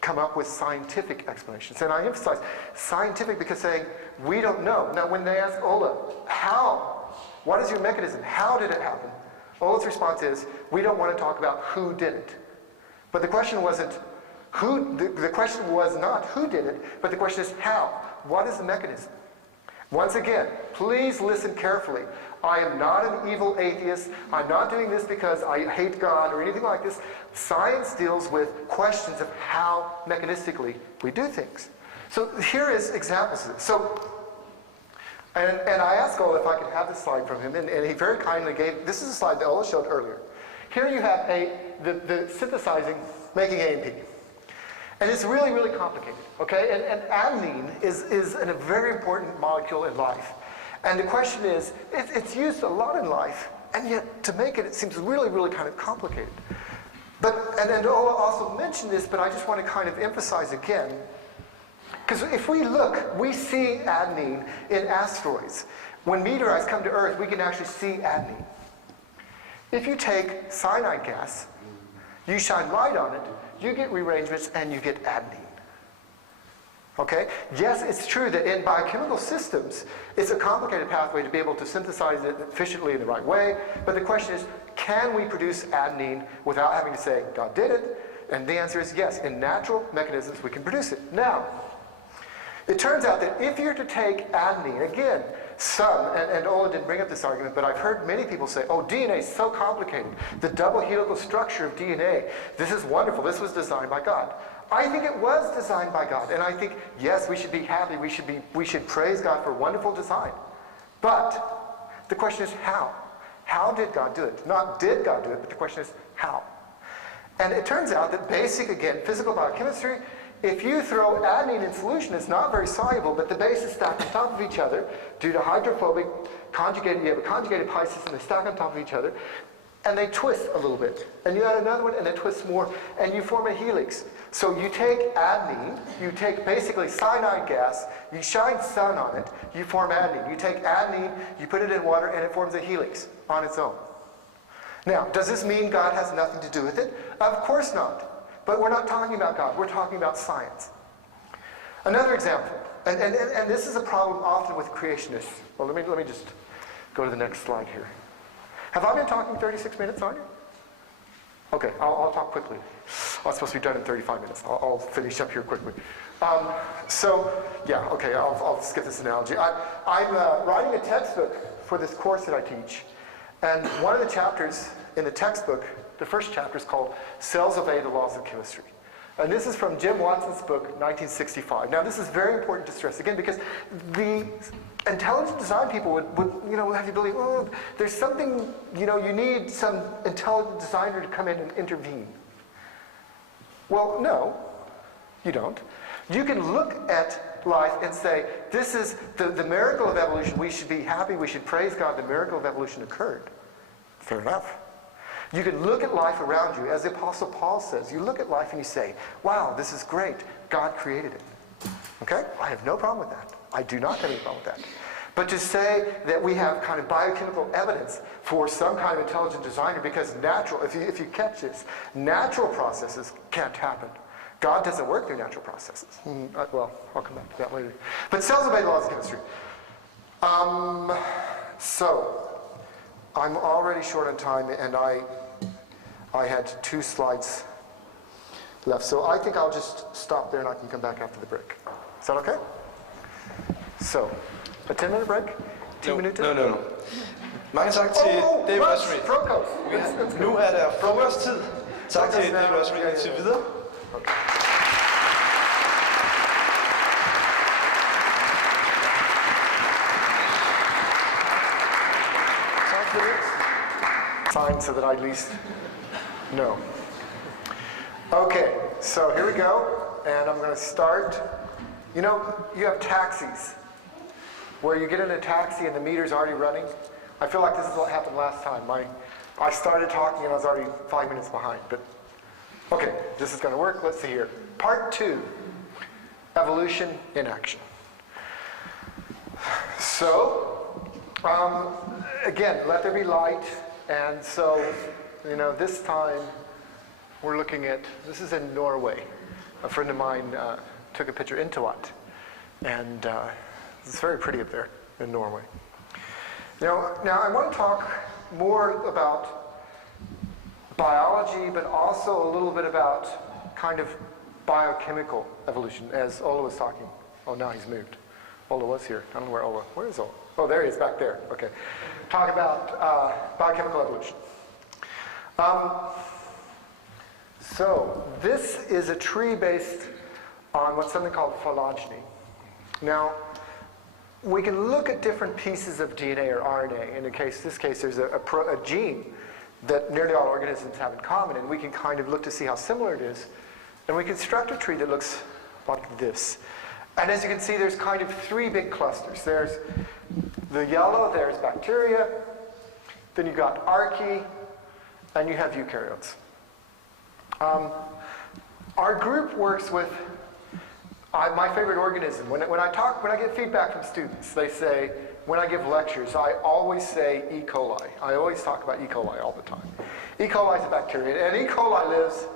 come up with scientific explanations. And I emphasize scientific because saying, we don't know. Now when they ask Ola, how? What is your mechanism? How did it happen? Ola's response is, we don't want to talk about who did it. But the question wasn't who, the question was not who did it, but the question is how. What is the mechanism? Once again, please listen carefully. I am not an evil atheist. I'm not doing this because I hate God or anything like this. Science deals with questions of how mechanistically we do things. So here is examples of this. So, and I asked Ola if I could have this slide from him, and he very kindly gave, this is a slide that Ola showed earlier. Here you have the synthesizing, making A and P. And it's really, really complicated, okay? And adenine is a very important molecule in life. And the question is, it's used a lot in life, and yet to make it, it seems really, really kind of complicated. And Ola also mentioned this, but I just want to kind of emphasize again, because if we look, we see adenine in asteroids. When meteorites come to Earth, we can actually see adenine. If you take cyanide gas, you shine light on it, you get rearrangements, and you get adenine. Okay? Yes, it's true that in biochemical systems, it's a complicated pathway to be able to synthesize it efficiently in the right way. But the question is, can we produce adenine without having to say, God did it? And the answer is yes. In natural mechanisms, we can produce it. Now, it turns out that if you're to take adenine, again, and Ola didn't bring up this argument, but I've heard many people say, oh, DNA is so complicated. The double helical structure of DNA, this is wonderful. This was designed by God. I think it was designed by God. And I think, yes, we should be happy. We should praise God for wonderful design. But the question is how? How did God do it? Not did God do it, but the question is how? And it turns out that basic, again, physical biochemistry, if you throw adenine in solution, it's not very soluble, but the bases stack on top of each other due to hydrophobic conjugated, you have a conjugated pi system, they stack on top of each other, and they twist a little bit. And you add another one, and they twist more, and you form a helix. So you take adenine, you take basically cyanide gas, you shine sun on it, you form adenine. You take adenine, you put it in water, and it forms a helix on its own. Now, does this mean God has nothing to do with it? Of course not. But we're not talking about God, we're talking about science. Another example, and this is a problem often with creationists. Well, let me just go to the next slide here. Have I been talking 36 minutes on you? Okay, I'll talk quickly. I was supposed to be done in 35 minutes. I'll finish up here quickly. I'll skip this analogy. I'm writing a textbook for this course that I teach. And one of the chapters in the textbook, the first chapter is called Cells Obey the Laws of Chemistry. And this is from Jim Watson's book, 1965. Now this is very important to stress, again, because the intelligent design people would have you believe, oh, there's something, you need some intelligent designer to come in and intervene. Well, no, you don't. You can look at life and say, this is the miracle of evolution. We should be happy, we should praise God, the miracle of evolution occurred. Fair enough. You can look at life around you, as the Apostle Paul says. You look at life and you say, wow, this is great. God created it. Okay? I have no problem with that. I do not have any problem with that. But to say that we have kind of biochemical evidence for some kind of intelligent designer, because natural, if you catch this, natural processes can't happen. God doesn't work through natural processes. Well, I'll come back to that later. But cells obey the laws of chemistry. So, I'm already short on time, and I had 2 slides left. So I think I'll just stop there and I can come back after the break. Is that okay? So, a 10-minute break? 10 minutter? No. Mange tak til David Ussery. Nu er der frokosttid. Tak til David Ussery indtil videre. Okay. Sign so that I at least know. Okay, so here we go, and I'm going to start. You know, you have taxis, where you get in a taxi and the meter's already running. I feel like this is what happened last time. I started talking and I was already 5 minutes behind, but okay, this is going to work. Let's see here. Part 2, evolution in action. So, again, let there be light. And so, you know, this time we're looking at, this is in Norway. A friend of mine took a picture into it. And it's very pretty up there in Norway. Now I want to talk more about biology, but also a little bit about kind of biochemical evolution, as Ola was talking. Oh, now he's moved. Ola was here. I don't know where Ola. Where is Ola? Oh, there he is, back there. Okay. Talk about biochemical evolution. So this is a tree based on what's something called phylogeny. Now, we can look at different pieces of DNA or RNA. In this case, there's a gene that nearly all organisms have in common, and we can kind of look to see how similar it is. And we construct a tree that looks like this. And as you can see, there's kind of 3 big clusters. There's the yellow, there's bacteria, then you've got archaea, and you have eukaryotes. Our group works with my favorite organism. When I get feedback from students, they say, when I give lectures, I always say E. coli. I always talk about E. coli all the time. E. coli is a bacteria, and E. coli lives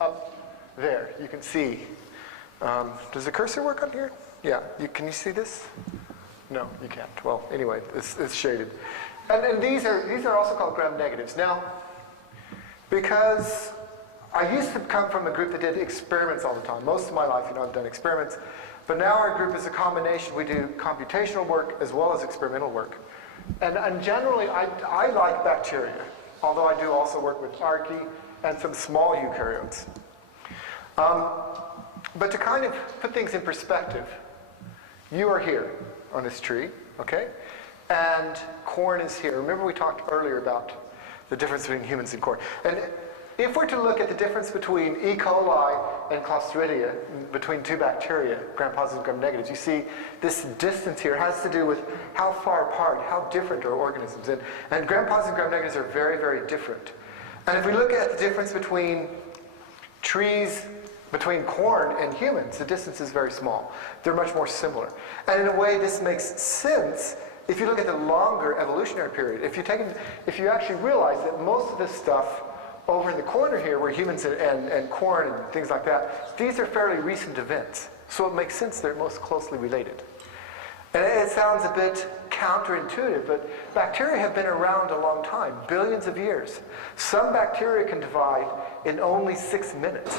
up there. You can see. Does the cursor work on here? Yeah. Can you see this? No, you can't. Well, anyway, it's shaded. And these are also called gram-negatives. Now, because I used to come from a group that did experiments all the time. Most of my life, I've done experiments. But now our group is a combination. We do computational work as well as experimental work. And generally, I like bacteria, although I do also work with archaea and some small eukaryotes. But to kind of put things in perspective, you are here on this tree, okay? And corn is here. Remember we talked earlier about the difference between humans and corn. And if we're to look at the difference between E. coli and Clostridia, between 2 bacteria, gram-positives and gram-negatives, you see this distance here has to do with how far apart, how different are organisms. And gram-positives and gram-negatives are very, very different. And if we look at the difference between trees, between corn and humans, the distance is very small. They're much more similar. And in a way, this makes sense if you look at the longer evolutionary period. If you actually realize that most of this stuff over in the corner here, where humans and corn and things like that, these are fairly recent events. So it makes sense they're most closely related. And it sounds a bit counterintuitive, but bacteria have been around a long time, billions of years. Some bacteria can divide in only 6 minutes.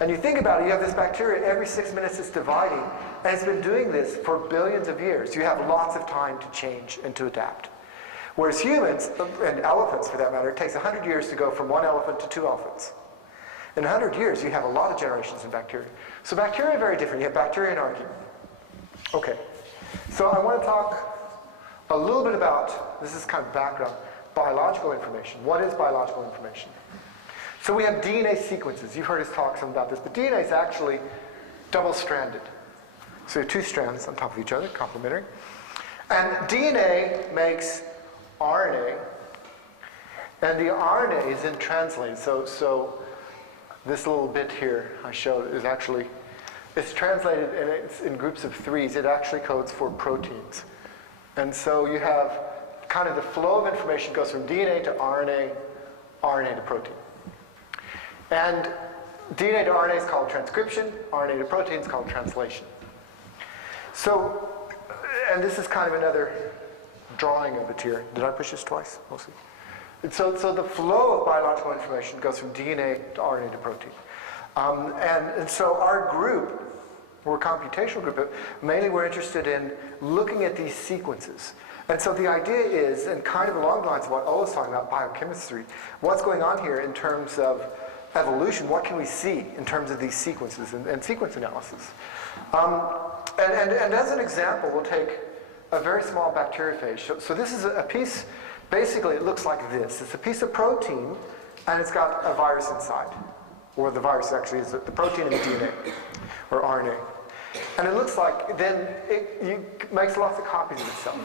And you think about it, you have this bacteria, every 6 minutes it's dividing, and it's been doing this for billions of years. You have lots of time to change and to adapt. Whereas humans, and elephants for that matter, it takes 100 years to go from 1 elephant to 2 elephants. In 100 years, you have a lot of generations in bacteria. So bacteria are very different. You have bacteria and archaea. Okay, so I want to talk a little bit about, this is kind of background, biological information. What is biological information? So we have DNA sequences. You've heard us talk some about this, but DNA is actually double-stranded. So you have 2 strands on top of each other, complementary. And DNA makes RNA, and the RNA is then translated. So this little bit here I showed is actually, it's translated and it's in groups of 3s. It actually codes for proteins. And so you have kind of the flow of information goes from DNA to RNA, RNA to protein. And DNA to RNA is called transcription, RNA to protein is called translation. So, and this is kind of another drawing of it here. Did I push this twice? We'll see. So the flow of biological information goes from DNA to RNA to protein. And so our group, we're a computational group, but mainly we're interested in looking at these sequences. And so the idea is, and kind of along the lines of what Ola was talking about, biochemistry, what's going on here in terms of evolution, what can we see in terms of these sequences and sequence analysis? And as an example, we'll take a very small bacteriophage. So this is a piece, basically it looks like this. It's a piece of protein, and it's got a virus inside. Or the virus actually is the protein in the DNA, or RNA. And it looks like, then it makes lots of copies of itself.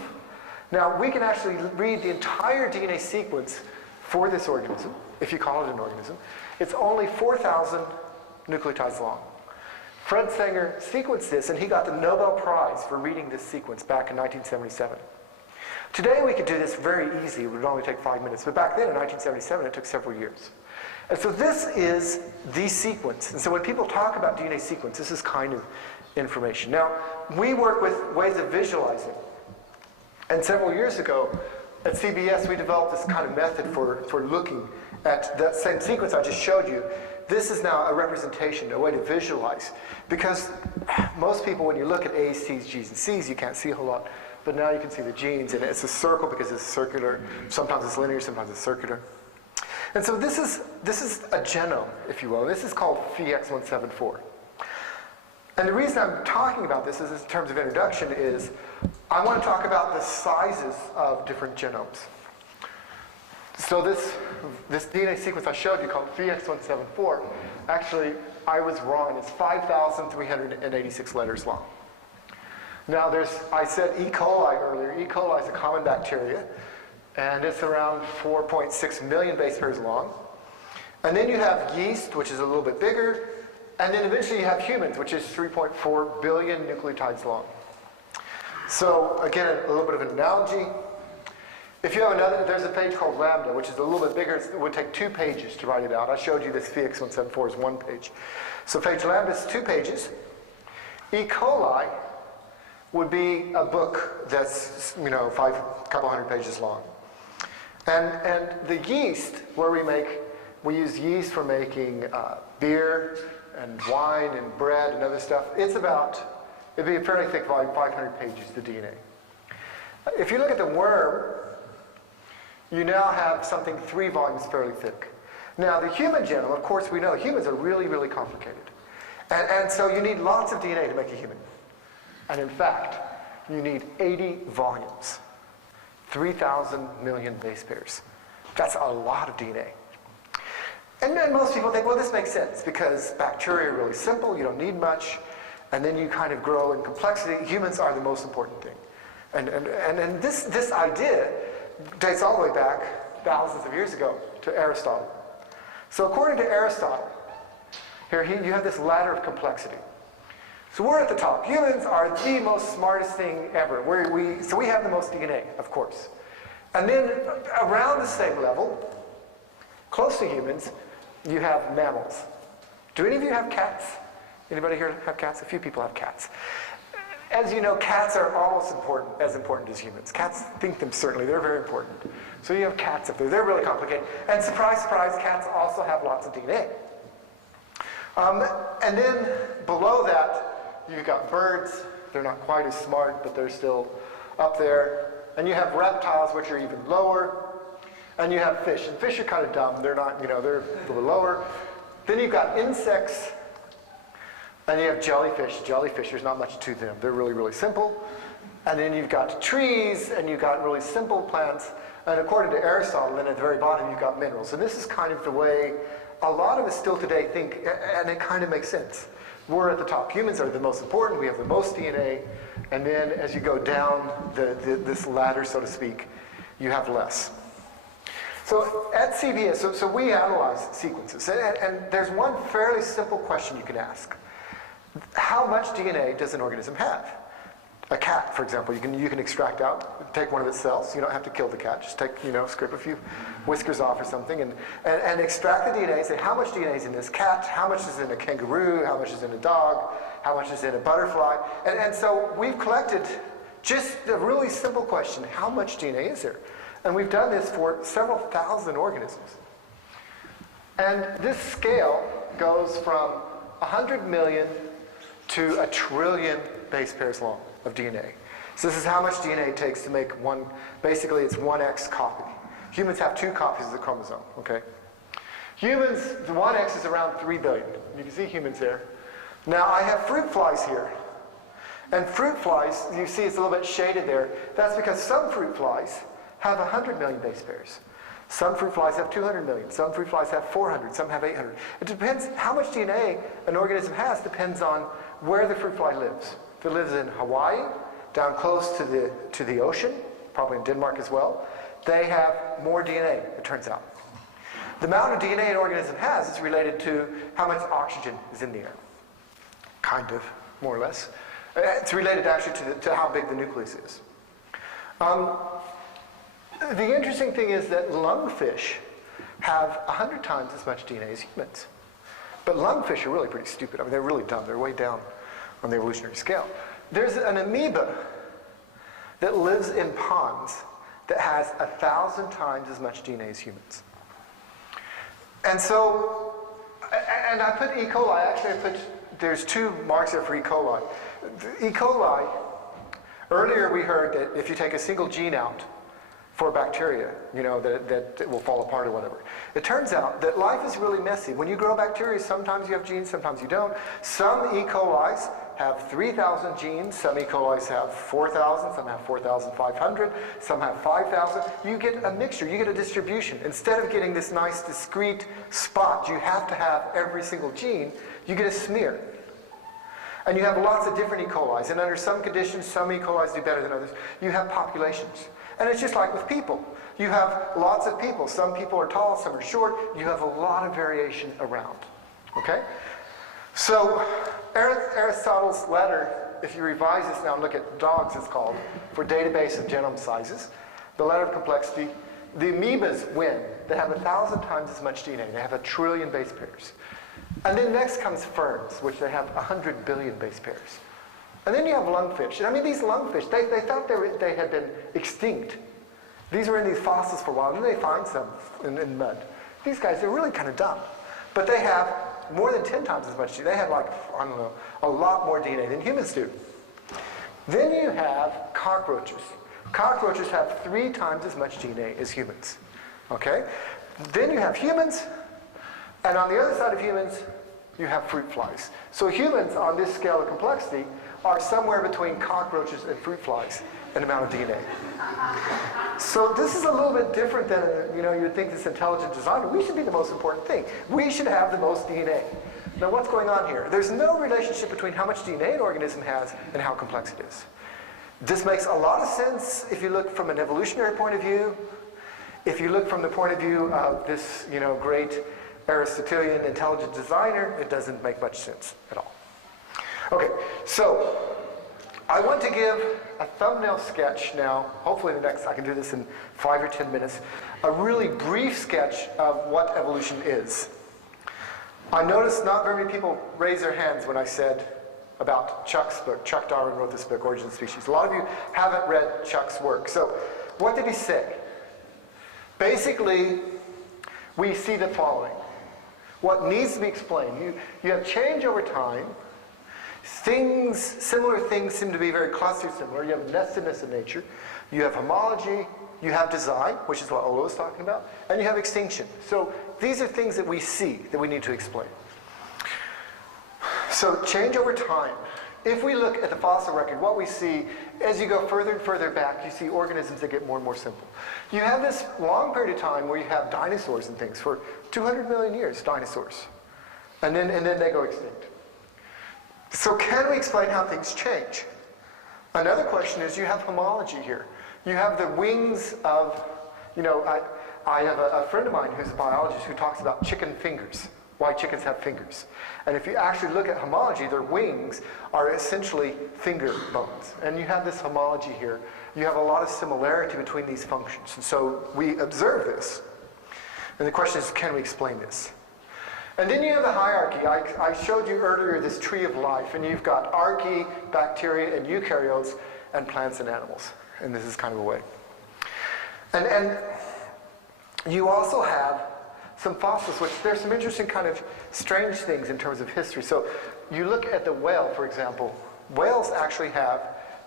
Now, we can actually read the entire DNA sequence for this organism, if you call it an organism. It's only 4,000 nucleotides long. Fred Sanger sequenced this, and he got the Nobel Prize for reading this sequence back in 1977. Today, we could do this very easy. It would only take 5 minutes. But back then, in 1977, it took several years. And so this is the sequence. And so when people talk about DNA sequence, this is kind of information. Now, we work with ways of visualizing. And several years ago, at CBS, we developed this kind of method for looking at that same sequence I just showed you. This is now a representation, a way to visualize. Because most people, when you look at A's, T's, G's, and C's, you can't see a whole lot. But now you can see the genes, and it's a circle because it's circular. Sometimes it's linear, sometimes it's circular. And so this is a genome, if you will. This is called VX174. And the reason I'm talking about this is in terms of introduction is I want to talk about the sizes of different genomes. So this DNA sequence I showed you called VX174, actually I was wrong. It's 5,386 letters long. Now I said E. coli earlier. E. coli is a common bacteria, and it's around 4.6 million base pairs long. And then you have yeast, which is a little bit bigger, and then eventually you have humans, which is 3.4 billion nucleotides long. So again, a little bit of an analogy. If you have there's a page called lambda, which is a little bit bigger. It would take 2 pages to write it out. I showed you this VX174 is 1 page. So page lambda is 2 pages. E. coli would be a book that's, couple hundred pages long. And the yeast, where we use yeast for making beer and wine and bread and other stuff. It'd be a fairly thick volume, 500 pages, the DNA. If you look at the worm, you now have something 3 volumes fairly thick. Now the human genome, of course we know humans are really, really complicated. And so you need lots of DNA to make a human. And in fact, you need 80 volumes. 3,000 million base pairs. That's a lot of DNA. And then most people think, well, this makes sense because bacteria are really simple, you don't need much, and then you kind of grow in complexity. Humans are the most important thing. And this idea dates all the way back thousands of years ago to Aristotle. So according to Aristotle, here you have this ladder of complexity. So we're at the top. Humans are the most smartest thing ever. So we have the most DNA, of course. And then around the same level, close to humans, you have mammals. Do any of you have cats? Anybody here have cats? A few people have cats. As you know, cats are almost as important as humans. Cats think them, certainly. They're very important. So you have cats up there. They're really complicated. And surprise, surprise, cats also have lots of DNA. And then below that, you've got birds. They're not quite as smart, but they're still up there. And you have reptiles, which are even lower. And you have fish. And fish are kind of dumb. They're not, they're a little lower. Then you've got insects. And you have jellyfish. Jellyfish, there's not much to them. They're really, really simple. And then you've got trees, and you've got really simple plants. And according to Aristotle, then at the very bottom, you've got minerals. And this is kind of the way a lot of us still today think, and it kind of makes sense. We're at the top. Humans are the most important. We have the most DNA. And then as you go down this ladder, so to speak, you have less. So at CBS, so we analyze sequences. And there's one fairly simple question you can ask. How much DNA does an organism have? A cat, for example, you can extract out, take one of its cells. You don't have to kill the cat. Just take, scrape a few whiskers off or something and extract the DNA, say how much DNA is in this cat, how much is in a kangaroo, how much is in a dog, how much is in a butterfly. And so we've collected just a really simple question, how much DNA is there? And we've done this for several thousand organisms. And this scale goes from 100 million to 1 trillion base pairs long of DNA. So this is how much DNA it takes to make one, basically it's 1x copy. Humans have 2 copies of the chromosome, okay? Humans, the 1x is around 3 billion. You can see humans there. Now I have fruit flies here. And fruit flies, you see it's a little bit shaded there. That's because some fruit flies have 100 million base pairs. Some fruit flies have 200 million. Some fruit flies have 400. Some have 800. It depends, how much DNA an organism has depends on where the fruit fly lives. If it lives in Hawaii, down close to the ocean, probably in Denmark as well, they have more DNA, it turns out. The amount of DNA an organism has is related to how much oxygen is in the air. Kind of, more or less. It's related actually to how big the nucleus is. The interesting thing is that lungfish have 100 times as much DNA as humans. But lungfish are really pretty stupid. I mean, they're really dumb. They're way down on the evolutionary scale. There's an amoeba that lives in ponds that has 1,000 times as much DNA as humans. And so, and I put E. coli, actually I put, there's 2 marks there for E. coli. E. coli, earlier we heard that if you take a single gene out for bacteria, you know, that it will fall apart or whatever. It turns out that life is really messy. When you grow bacteria, sometimes you have genes, sometimes you don't. Some E. colis have 3,000 genes, some E. colis have 4,000, some have 4,500, some have 5,000. You get a mixture, you get a distribution. Instead of getting this nice discrete spot, you have to have every single gene, you get a smear. And you have lots of different E. colis, and under some conditions, some E. colis do better than others. You have populations. And it's just like with people. You have lots of people. Some people are tall, some are short. You have a lot of variation around. Okay? So Aristotle's letter, if you revise this now and look at dogs, it's called, for database of genome sizes, the letter of complexity, the amoebas win. They have 1,000 times as much DNA. They have 1 trillion base pairs. And then next comes ferns, which they have 100 billion base pairs. And then you have lungfish. And I mean, these lungfish, they thought they had been extinct. These were in these fossils for a while, and then they find some in mud. These guys, they're really kind of dumb. But they have more than 10 times as much DNA. They have like, I don't know, a lot more DNA than humans do. Then you have cockroaches. Cockroaches have 3 times as much DNA as humans. Okay? Then you have humans, and on the other side of humans, you have fruit flies. So humans, on this scale of complexity, are somewhere between cockroaches and fruit flies in amount of DNA. So this is a little bit different than, you know, you'd think this intelligent designer, we should be the most important thing. We should have the most DNA. Now what's going on here? There's no relationship between how much DNA an organism has and how complex it is. This makes a lot of sense if you look from an evolutionary point of view. If you look from the point of view of this, you know, great Aristotelian intelligent designer, it doesn't make much sense at all. Okay, so I want to give a thumbnail sketch now, hopefully I can do this in 5 or 10 minutes, a really brief sketch of what evolution is. I noticed not very many people raised their hands when I said about Chuck's book. Chuck Darwin wrote this book, Origin of Species. A lot of you haven't read Chuck's work. So what did he say? Basically, we see the following. What needs to be explained. You have change over time. Similar things seem to be very cluster similar. You have nestedness in nature. You have homology. You have design, which is what Ola was talking about. And you have extinction. So these are things that we see that we need to explain. So change over time. If we look at the fossil record, what we see, as you go further and further back, you see organisms that get more and more simple. You have this long period of time where you have dinosaurs and things for 200 million years, dinosaurs. And then they go extinct. So can we explain how things change? Another question is, you have homology here. You have the wings of, you know, I have a friend of mine who's a biologist who talks about chicken fingers, why chickens have fingers. And if you actually look at homology, their wings are essentially finger bones. And you have this homology here. You have a lot of similarity between these functions. And so we observe this. And the question is, can we explain this? And then you have the hierarchy. I showed you earlier this tree of life, and you've got archaea, bacteria, and eukaryotes, and plants and animals. And this is kind of a way. And you also have some fossils, which there's some interesting kind of strange things in terms of history. So you look at the whale, for example. Whales actually have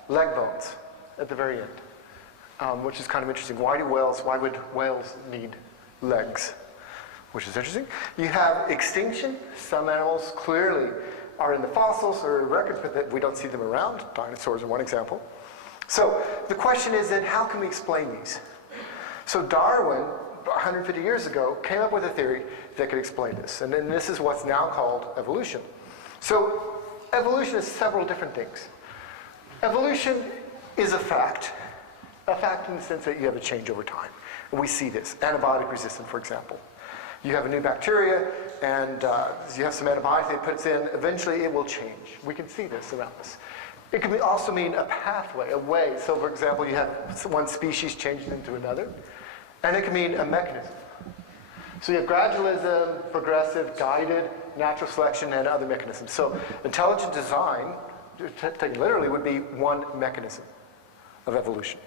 leg bones at the very end, which is kind of interesting. Why would whales need legs? Which is interesting. You have extinction. Some animals clearly are in the fossils or records, but that we don't see them around. Dinosaurs are one example. So the question is then, how can we explain these? So Darwin, 150 years ago, came up with a theory that could explain this. And then this is what's now called evolution. So evolution is several different things. Evolution is a fact in the sense that you have a change over time. And we see this. Antibiotic resistant, for example. You have a new bacteria, and you have some antibiotic that puts in. Eventually, it will change. We can see this around us. It can also mean a pathway, a way. So, for example, you have one species changing into another. And it can mean a mechanism. So you have gradualism, progressive, guided, natural selection, and other mechanisms. So intelligent design, taken literally, would be one mechanism of evolution.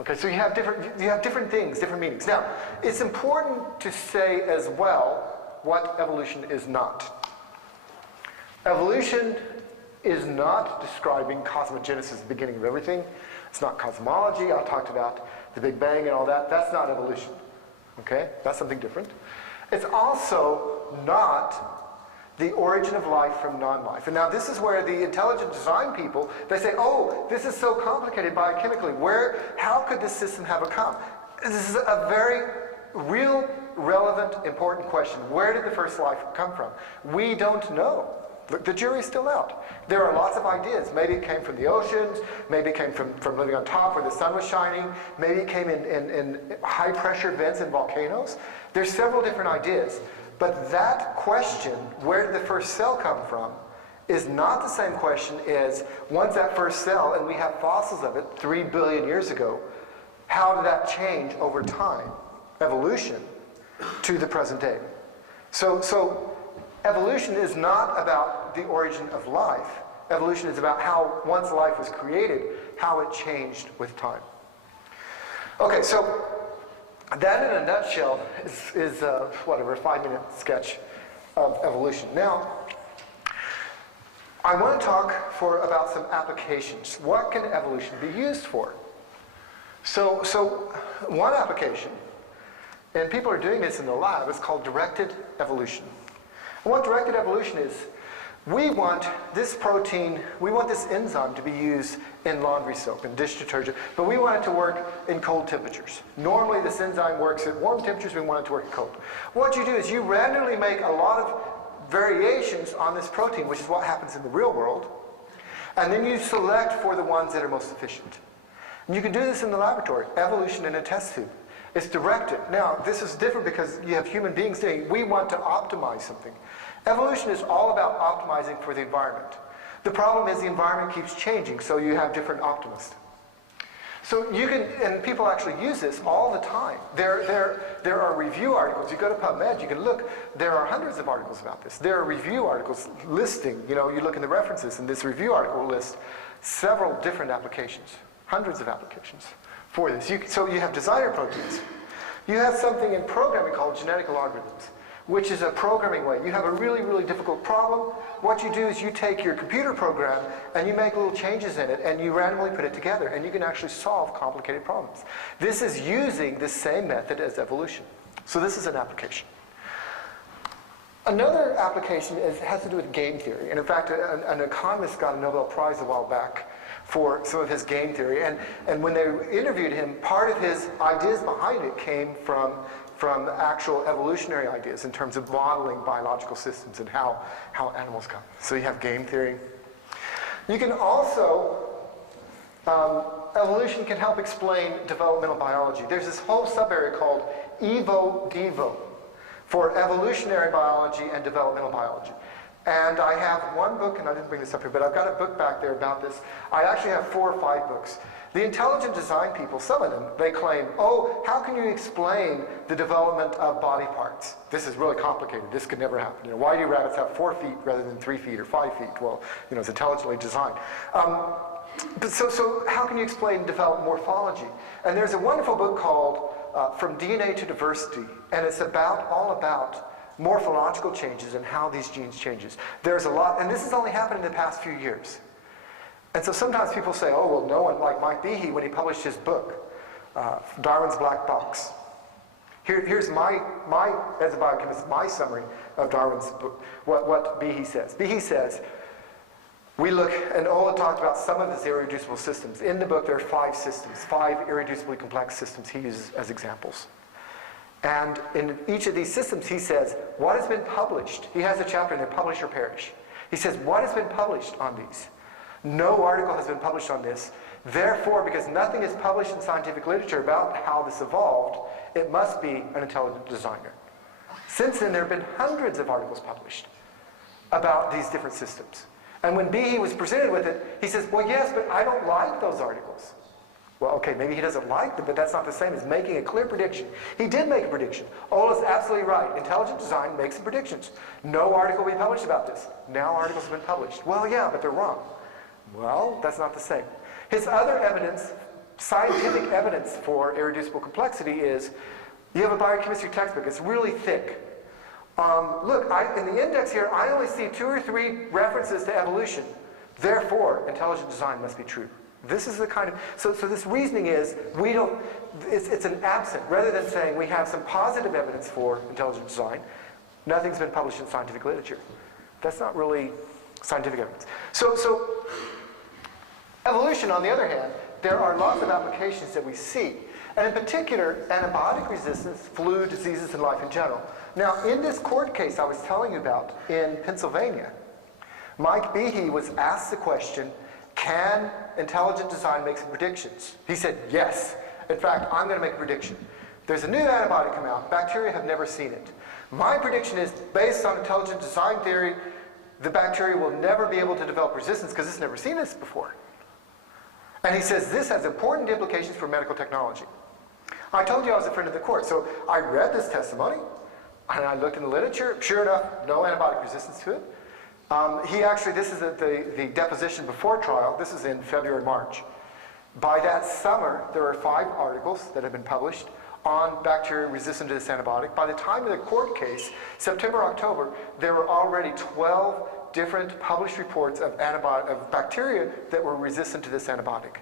Okay, so you have different things, different meanings. Now, it's important to say as well what evolution is not. Evolution is not describing cosmogenesis, the beginning of everything. It's not cosmology. I talked about the Big Bang and all that. That's not evolution. Okay? That's something different. It's also not the origin of life from non-life. And now this is where the intelligent design people, they say, oh, this is so complicated biochemically. How could this system have come? This is a very real, relevant, important question. Where did the first life come from? We don't know. The jury's still out. There are lots of ideas. Maybe it came from the oceans. Maybe it came from living on top where the sun was shining. Maybe it came in high-pressure vents and volcanoes. There's several different ideas. But that question, where did the first cell come from, is not the same question as once that first cell, and we have fossils of it 3 billion years ago, how did that change over time, evolution, to the present day? So evolution is not about the origin of life. Evolution is about how, once life was created, how it changed with time. Okay, so that in a nutshell is whatever, a 5-minute sketch of evolution. Now, I want to talk about some applications. What can evolution be used for? So one application, and people are doing this in the lab, is called directed evolution. And what directed evolution is, we want this protein, we want this enzyme to be used in laundry soap and dish detergent, but we want it to work in cold temperatures. Normally this enzyme works at warm temperatures, we want it to work at cold. What you do is you randomly make a lot of variations on this protein, which is what happens in the real world, and then you select for the ones that are most efficient. And you can do this in the laboratory, evolution in a test tube. It's directed. Now, this is different because you have human beings saying, we want to optimize something. Evolution is all about optimizing for the environment. The problem is the environment keeps changing, so you have different optimists. So you can, and people actually use this all the time. There are review articles. You go to PubMed, you can look. There are hundreds of articles about this. There are review articles listing, you look in the references, and this review article lists several different applications, hundreds of applications for this. So you have designer proteins. You have something in programming called genetic algorithms, which is a programming way. You have a really, really difficult problem. What you do is you take your computer program and you make little changes in it and you randomly put it together and you can actually solve complicated problems. This is using the same method as evolution. So this is an application. Another application has to do with game theory. And in fact, an economist got a Nobel Prize a while back for some of his game theory. And when they interviewed him, part of his ideas behind it came from actual evolutionary ideas in terms of modeling biological systems and how animals come. So you have game theory. You can also, evolution can help explain developmental biology. There's this whole sub-area called Evo-Devo for evolutionary biology and developmental biology. And I have one book, and I didn't bring this up here, but I've got a book back there about this. I actually have 4 or 5 books. The intelligent design people, some of them, they claim, oh, how can you explain the development of body parts? This is really complicated. This could never happen. Why do rabbits have 4 feet rather than 3 feet or 5 feet? Well, it's intelligently designed. So how can you explain and develop morphology? And there's a wonderful book called From DNA to Diversity, and it's all about morphological changes and how these genes changes. There's a lot, and this has only happened in the past few years. And so sometimes people say, oh, well, no one like Mike Behe when he published his book, Darwin's Black Box. Here's my as a biochemist, my summary of Darwin's book, what Behe says. Behe says, we look, and Ola talked about some of his irreducible systems. In the book, there are 5 systems, 5 irreducibly complex systems he uses as examples. And in each of these systems, he says, what has been published? He has a chapter in there, Publish or Perish. He says, what has been published on these? No article has been published on this. Therefore, because nothing is published in scientific literature about how this evolved, it must be an intelligent designer. Since then, there have been hundreds of articles published about these different systems. And when Behe was presented with it, he says, well, yes, but I don't like those articles. Well, okay, maybe he doesn't like them, but that's not the same as making a clear prediction. He did make a prediction. Ola's absolutely right. Intelligent design makes some predictions. No article will be published about this. Now articles have been published. Well, yeah, but they're wrong. Well, that's not the same. His other evidence, scientific evidence for irreducible complexity is, you have a biochemistry textbook. It's really thick. Look, in the index here, I only see 2 or 3 references to evolution. Therefore, intelligent design must be true. This is the kind of, so this reasoning is, it's an absent. Rather than saying we have some positive evidence for intelligent design, nothing's been published in scientific literature. That's not really scientific evidence. So evolution, on the other hand, there are lots of applications that we see. And in particular, antibiotic resistance, flu, diseases, and life in general. Now, in this court case I was telling you about in Pennsylvania, Mike Behe was asked the question, can intelligent design make some predictions? He said, yes. In fact, I'm going to make a prediction. There's a new antibiotic come out. Bacteria have never seen it. My prediction is, based on intelligent design theory, the bacteria will never be able to develop resistance because it's never seen this before. And he says this has important implications for medical technology. I told you I was a friend of the court, so I read this testimony, and I looked in the literature. Sure enough, no antibiotic resistance to it. This is the deposition before trial. This is in February, March. By that summer, there are 5 articles that have been published on bacteria resistant to this antibiotic. By the time of the court case, September, October, there were already 12 different published reports of bacteria that were resistant to this antibiotic.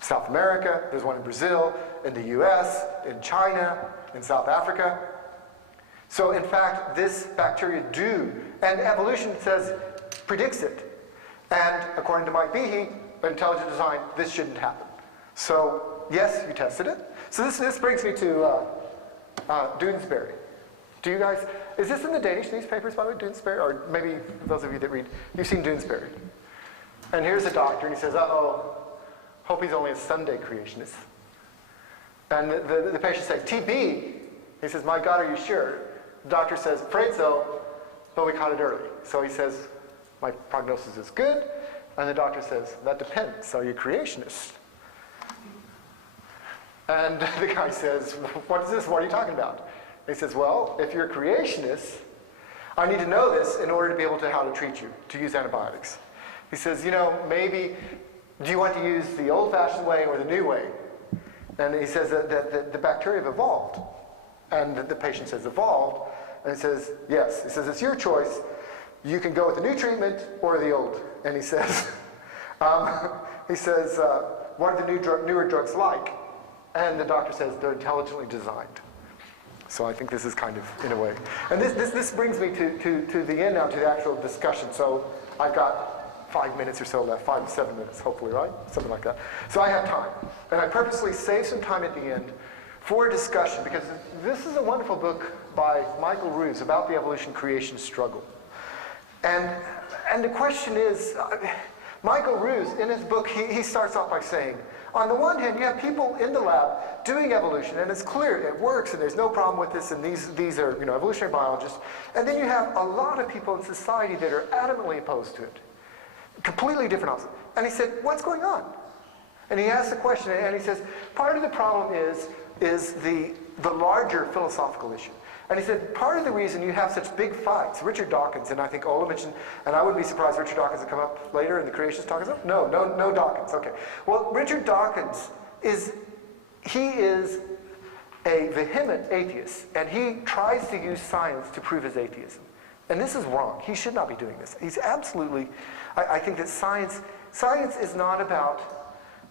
South America, there's one in Brazil, in the US, in China, in South Africa. So in fact, this bacteria and evolution predicts it. And according to Mike Behe, intelligent design, this shouldn't happen. So yes, you tested it. So this brings me to Doonesbury. Do you guys, is this in the Danish newspapers, by the way, Doonesbury? Or maybe those of you that read, you've seen Doonesbury. And here's a doctor, and he says, uh-oh, hope he's only a Sunday creationist. And the patient says, TB. He says, my God, are you sure? The doctor says, afraid so, but we caught it early. So he says, my prognosis is good. And the doctor says, that depends. Are you creationist? And the guy says, what is this? What are you talking about? And he says, well, if you're a creationist, I need to know this in order to be able to how to treat you, to use antibiotics. He says, maybe, do you want to use the old-fashioned way or the new way? And he says that the bacteria have evolved. And the patient says, evolved? And he says, yes. He says, it's your choice. You can go with the new treatment or the old. And he says, what are the newer drugs like? And the doctor says, they're intelligently designed. So I think this is kind of, in a way. And this brings me to the end now, to the actual discussion. So I've got 5 minutes or so left, 5 to 7 minutes, hopefully, right? Something like that. So I have time. And I purposely saved some time at the end for a discussion, because this is a wonderful book by Michael Ruse about the evolution-creation struggle. And the question is, Michael Ruse, in his book, he starts off by saying, on the one hand, you have people in the lab doing evolution, and it's clear it works, and there's no problem with this, and these are evolutionary biologists. And then you have a lot of people in society that are adamantly opposed to it. Completely different opposite. And he said, what's going on? And he asked the question, and he says, part of the problem is the larger philosophical issue. And he said, part of the reason you have such big fights, Richard Dawkins, and I think Ola mentioned, and I wouldn't be surprised Richard Dawkins would come up later in the creationist talk. No Dawkins, okay. Well, Richard Dawkins is a vehement atheist, and he tries to use science to prove his atheism. And this is wrong. He should not be doing this. He's absolutely, I think that science is not about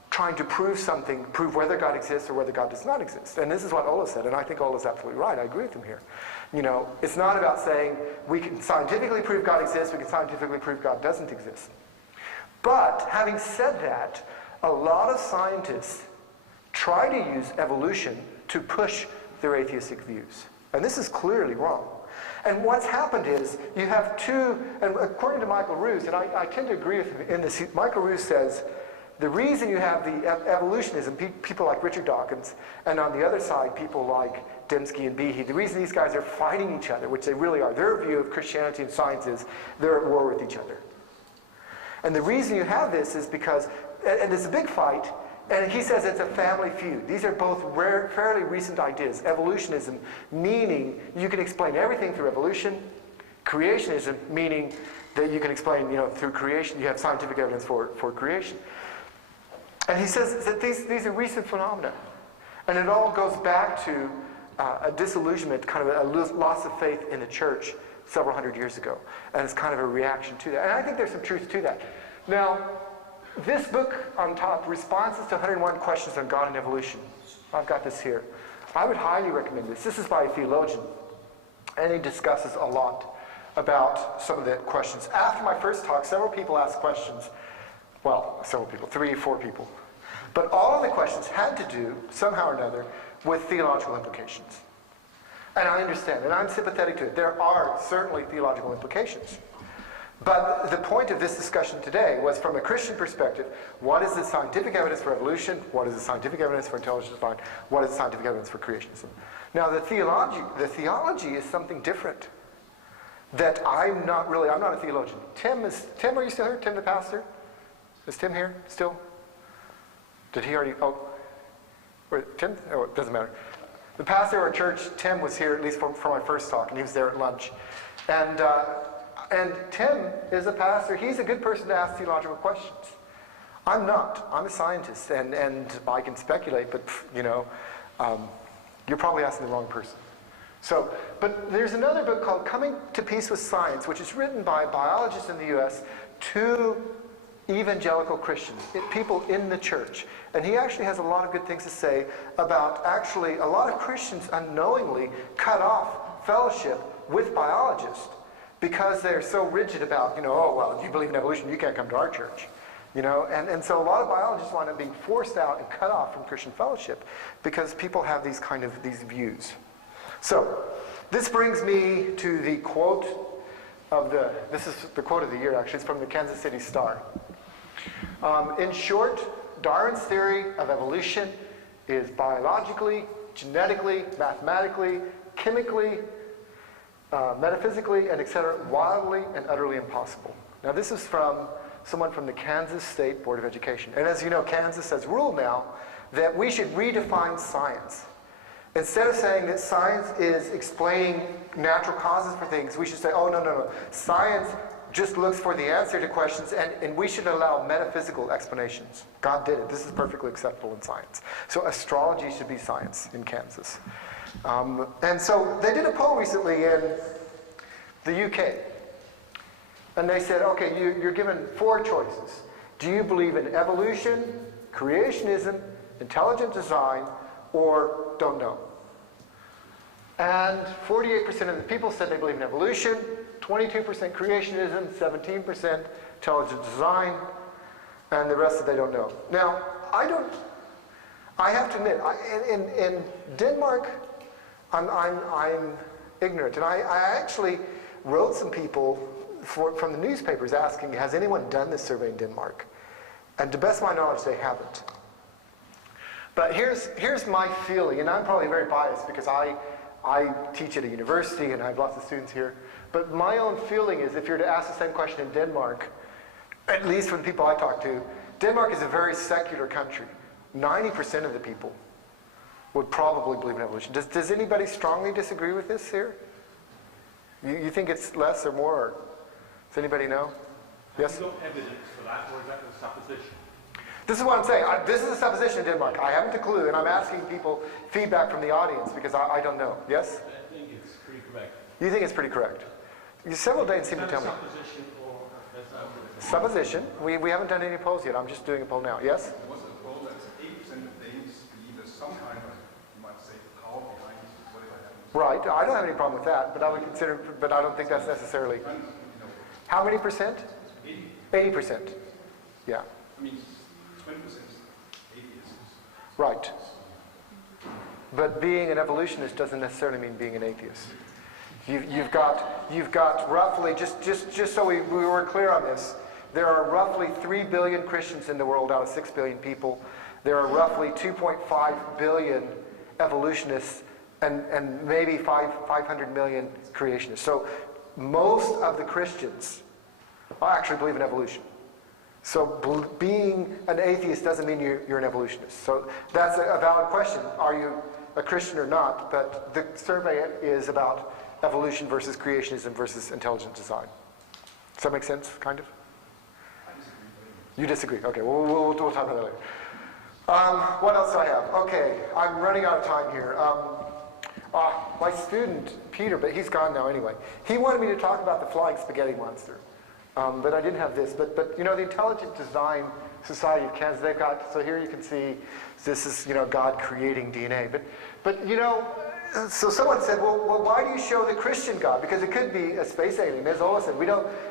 trying to prove something, prove whether God exists or whether God does not exist. And this is what Ola said, and I think Ola's absolutely right. I agree with him here. You know, it's not about saying we can scientifically prove God exists, we can scientifically prove God doesn't exist. But having said that, a lot of scientists try to use evolution to push their atheistic views. And this is clearly wrong. And what's happened is you have two, and according to Michael Ruse, and I tend to agree with him in this, Michael Ruse says, the reason you have the evolutionism, people like Richard Dawkins, and on the other side, people like Dembski and Behe, the reason these guys are fighting each other, which they really are, their view of Christianity and science is they're at war with each other. And the reason you have this is because, and it's a big fight, and he says it's a family feud. These are both fairly recent ideas. Evolutionism, meaning you can explain everything through evolution. Creationism, meaning that you can explain, through creation, you have scientific evidence for creation. And he says that these are recent phenomena. And it all goes back to a disillusionment, kind of a loss of faith in the church several hundred years ago. And it's kind of a reaction to that. And I think there's some truth to that. Now, this book on top, Responses to 101 Questions on God and Evolution. I've got this here. I would highly recommend this. This is by a theologian. And he discusses a lot about some of the questions. After my first talk, several people asked questions. Well, several people, 3 or 4 people. But all of the questions had to do, somehow or another, with theological implications. And I understand, and I'm sympathetic to it. There are certainly theological implications. But the point of this discussion today was, from a Christian perspective, what is the scientific evidence for evolution? What is the scientific evidence for intelligent design? What is the scientific evidence for creationism? Now, the theology is something different. That I'm not a theologian. Tim, are you still here? Tim the pastor? Is Tim here still? Did he already? Oh, wait, Tim? Oh, it doesn't matter. The pastor of our church, Tim, was here at least for my first talk, and he was there at lunch. And Tim is a pastor. He's a good person to ask theological questions. I'm not. I'm a scientist, and I can speculate, but you're probably asking the wrong person. So, but there's another book called Coming to Peace with Science, which is written by biologists in the U.S. to evangelical Christians, people in the church. And he actually has a lot of good things to say about actually a lot of Christians unknowingly cut off fellowship with biologists because they're so rigid about, oh, well, if you believe in evolution, you can't come to our church. And so a lot of biologists wind up being forced out and cut off from Christian fellowship because people have these views. So, this brings me to the quote this is the quote of the year, actually. It's from the Kansas City Star. In short, Darwin's theory of evolution is biologically, genetically, mathematically, chemically, metaphysically, and etc., wildly and utterly impossible. Now, this is from someone from the Kansas State Board of Education. And as you know, Kansas has ruled now that we should redefine science. Instead of saying that science is explaining natural causes for things, we should say, oh, no. Science just looks for the answer to questions, and we should allow metaphysical explanations. God did it. This is perfectly acceptable in science. So astrology should be science in Kansas. And so they did a poll recently in the UK. And they said, okay, you're given 4 choices. Do you believe in evolution, creationism, intelligent design, or don't know? And 48% of the people said they believe in evolution, 22% creationism, 17% intelligent design, and the rest said they don't know. Now, I have to admit, in Denmark, I'm ignorant. And I actually wrote some people from the newspapers asking, has anyone done this survey in Denmark? And to best of my knowledge, they haven't. But here's my feeling, and I'm probably very biased because I teach at a university and I have lots of students here. But my own feeling is if you're to ask the same question in Denmark, at least from the people I talk to, Denmark is a very secular country. 90% of the people would probably believe in evolution. Does anybody strongly disagree with this here? You think it's less or more? Or does anybody know? Yes? Have you got evidence for that, or is that a supposition? This is what I'm saying. This is a supposition in Denmark. I haven't a clue, and I'm asking people feedback from the audience because I don't know. Yes? I think it's pretty correct. You think it's pretty correct? Several days seem to tell me. Supposition or that's not Supposition. We haven't done any polls yet. I'm just doing a poll now. Yes? There was a poll that 8% of Danes believe there's some kind of, you might say, power behind whatever happens. Right. I don't have any problem with that, but I would consider. But I don't think that's necessarily. How many percent? 80%. Yeah. I mean, 20% atheists. Right. But being an evolutionist doesn't necessarily mean being an atheist. You've got roughly, just so we were clear on this, there are roughly 3 billion Christians in the world out of 6 billion people. There are roughly 2.5 billion evolutionists and maybe 500 million creationists. So most of the Christians actually believe in evolution. So being an atheist doesn't mean you're an evolutionist. So that's a valid question. Are you a Christian or not? But the survey is about evolution versus creationism versus intelligent design. Does that make sense, kind of? I disagree. You disagree? Okay, we'll talk about that later. What else do I have? Okay, I'm running out of time here. My student, Peter, but he's gone now anyway, he wanted me to talk about the flying spaghetti monster. But I didn't have this. But you know, the Intelligent Design Society of Kansas, they've got, so here you can see, this is, you know, God creating DNA. But you know, so someone said, well, why do you show the Christian God? Because it could be a space alien. As Ola said,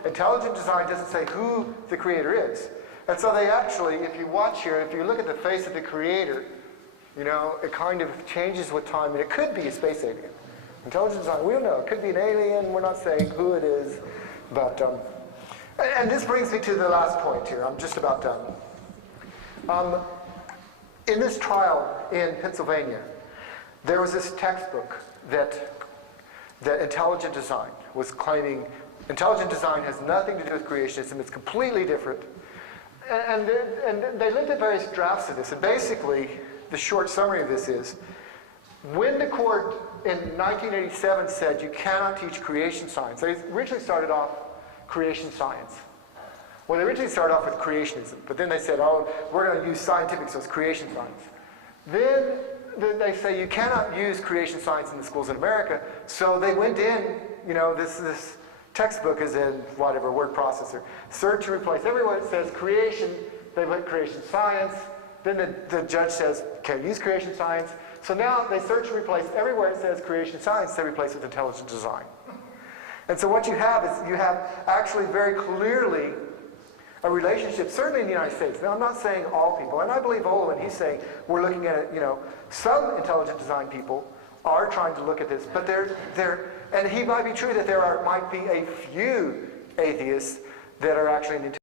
Intelligent Design doesn't say who the creator is. And so they actually, if you watch here, if you look at the face of the creator, you know, it kind of changes with time, and it could be a space alien. Intelligent Design, we don't know. It could be an alien. We're not saying who it is. But, and this brings me to the last point here. I'm just about done. In this trial in Pennsylvania, there was this textbook that Intelligent Design was claiming. Intelligent Design has nothing to do with creationism. It's completely different. And they looked at various drafts of this. And basically, the short summary of this is, when the court in 1987 said you cannot teach creation science, they originally started off creation science. Well, they originally started off with creationism, but then they said, oh, we're going to use scientific, so it's creation science. Then they say you cannot use creation science in the schools in America, so they went in, you know, this textbook is in whatever word processor, search and replace. Everywhere it says creation, they put creation science. Then the judge says, okay, use creation science. So now they search and replace everywhere it says creation science, they replace it with intelligent design. And so what you have is you have actually very clearly a relationship, certainly in the United States. Now, I'm not saying all people, and I believe Ola when he's saying we're looking at it, you know, some intelligent design people are trying to look at this, but and he might be true that there might be a few atheists that are actually in the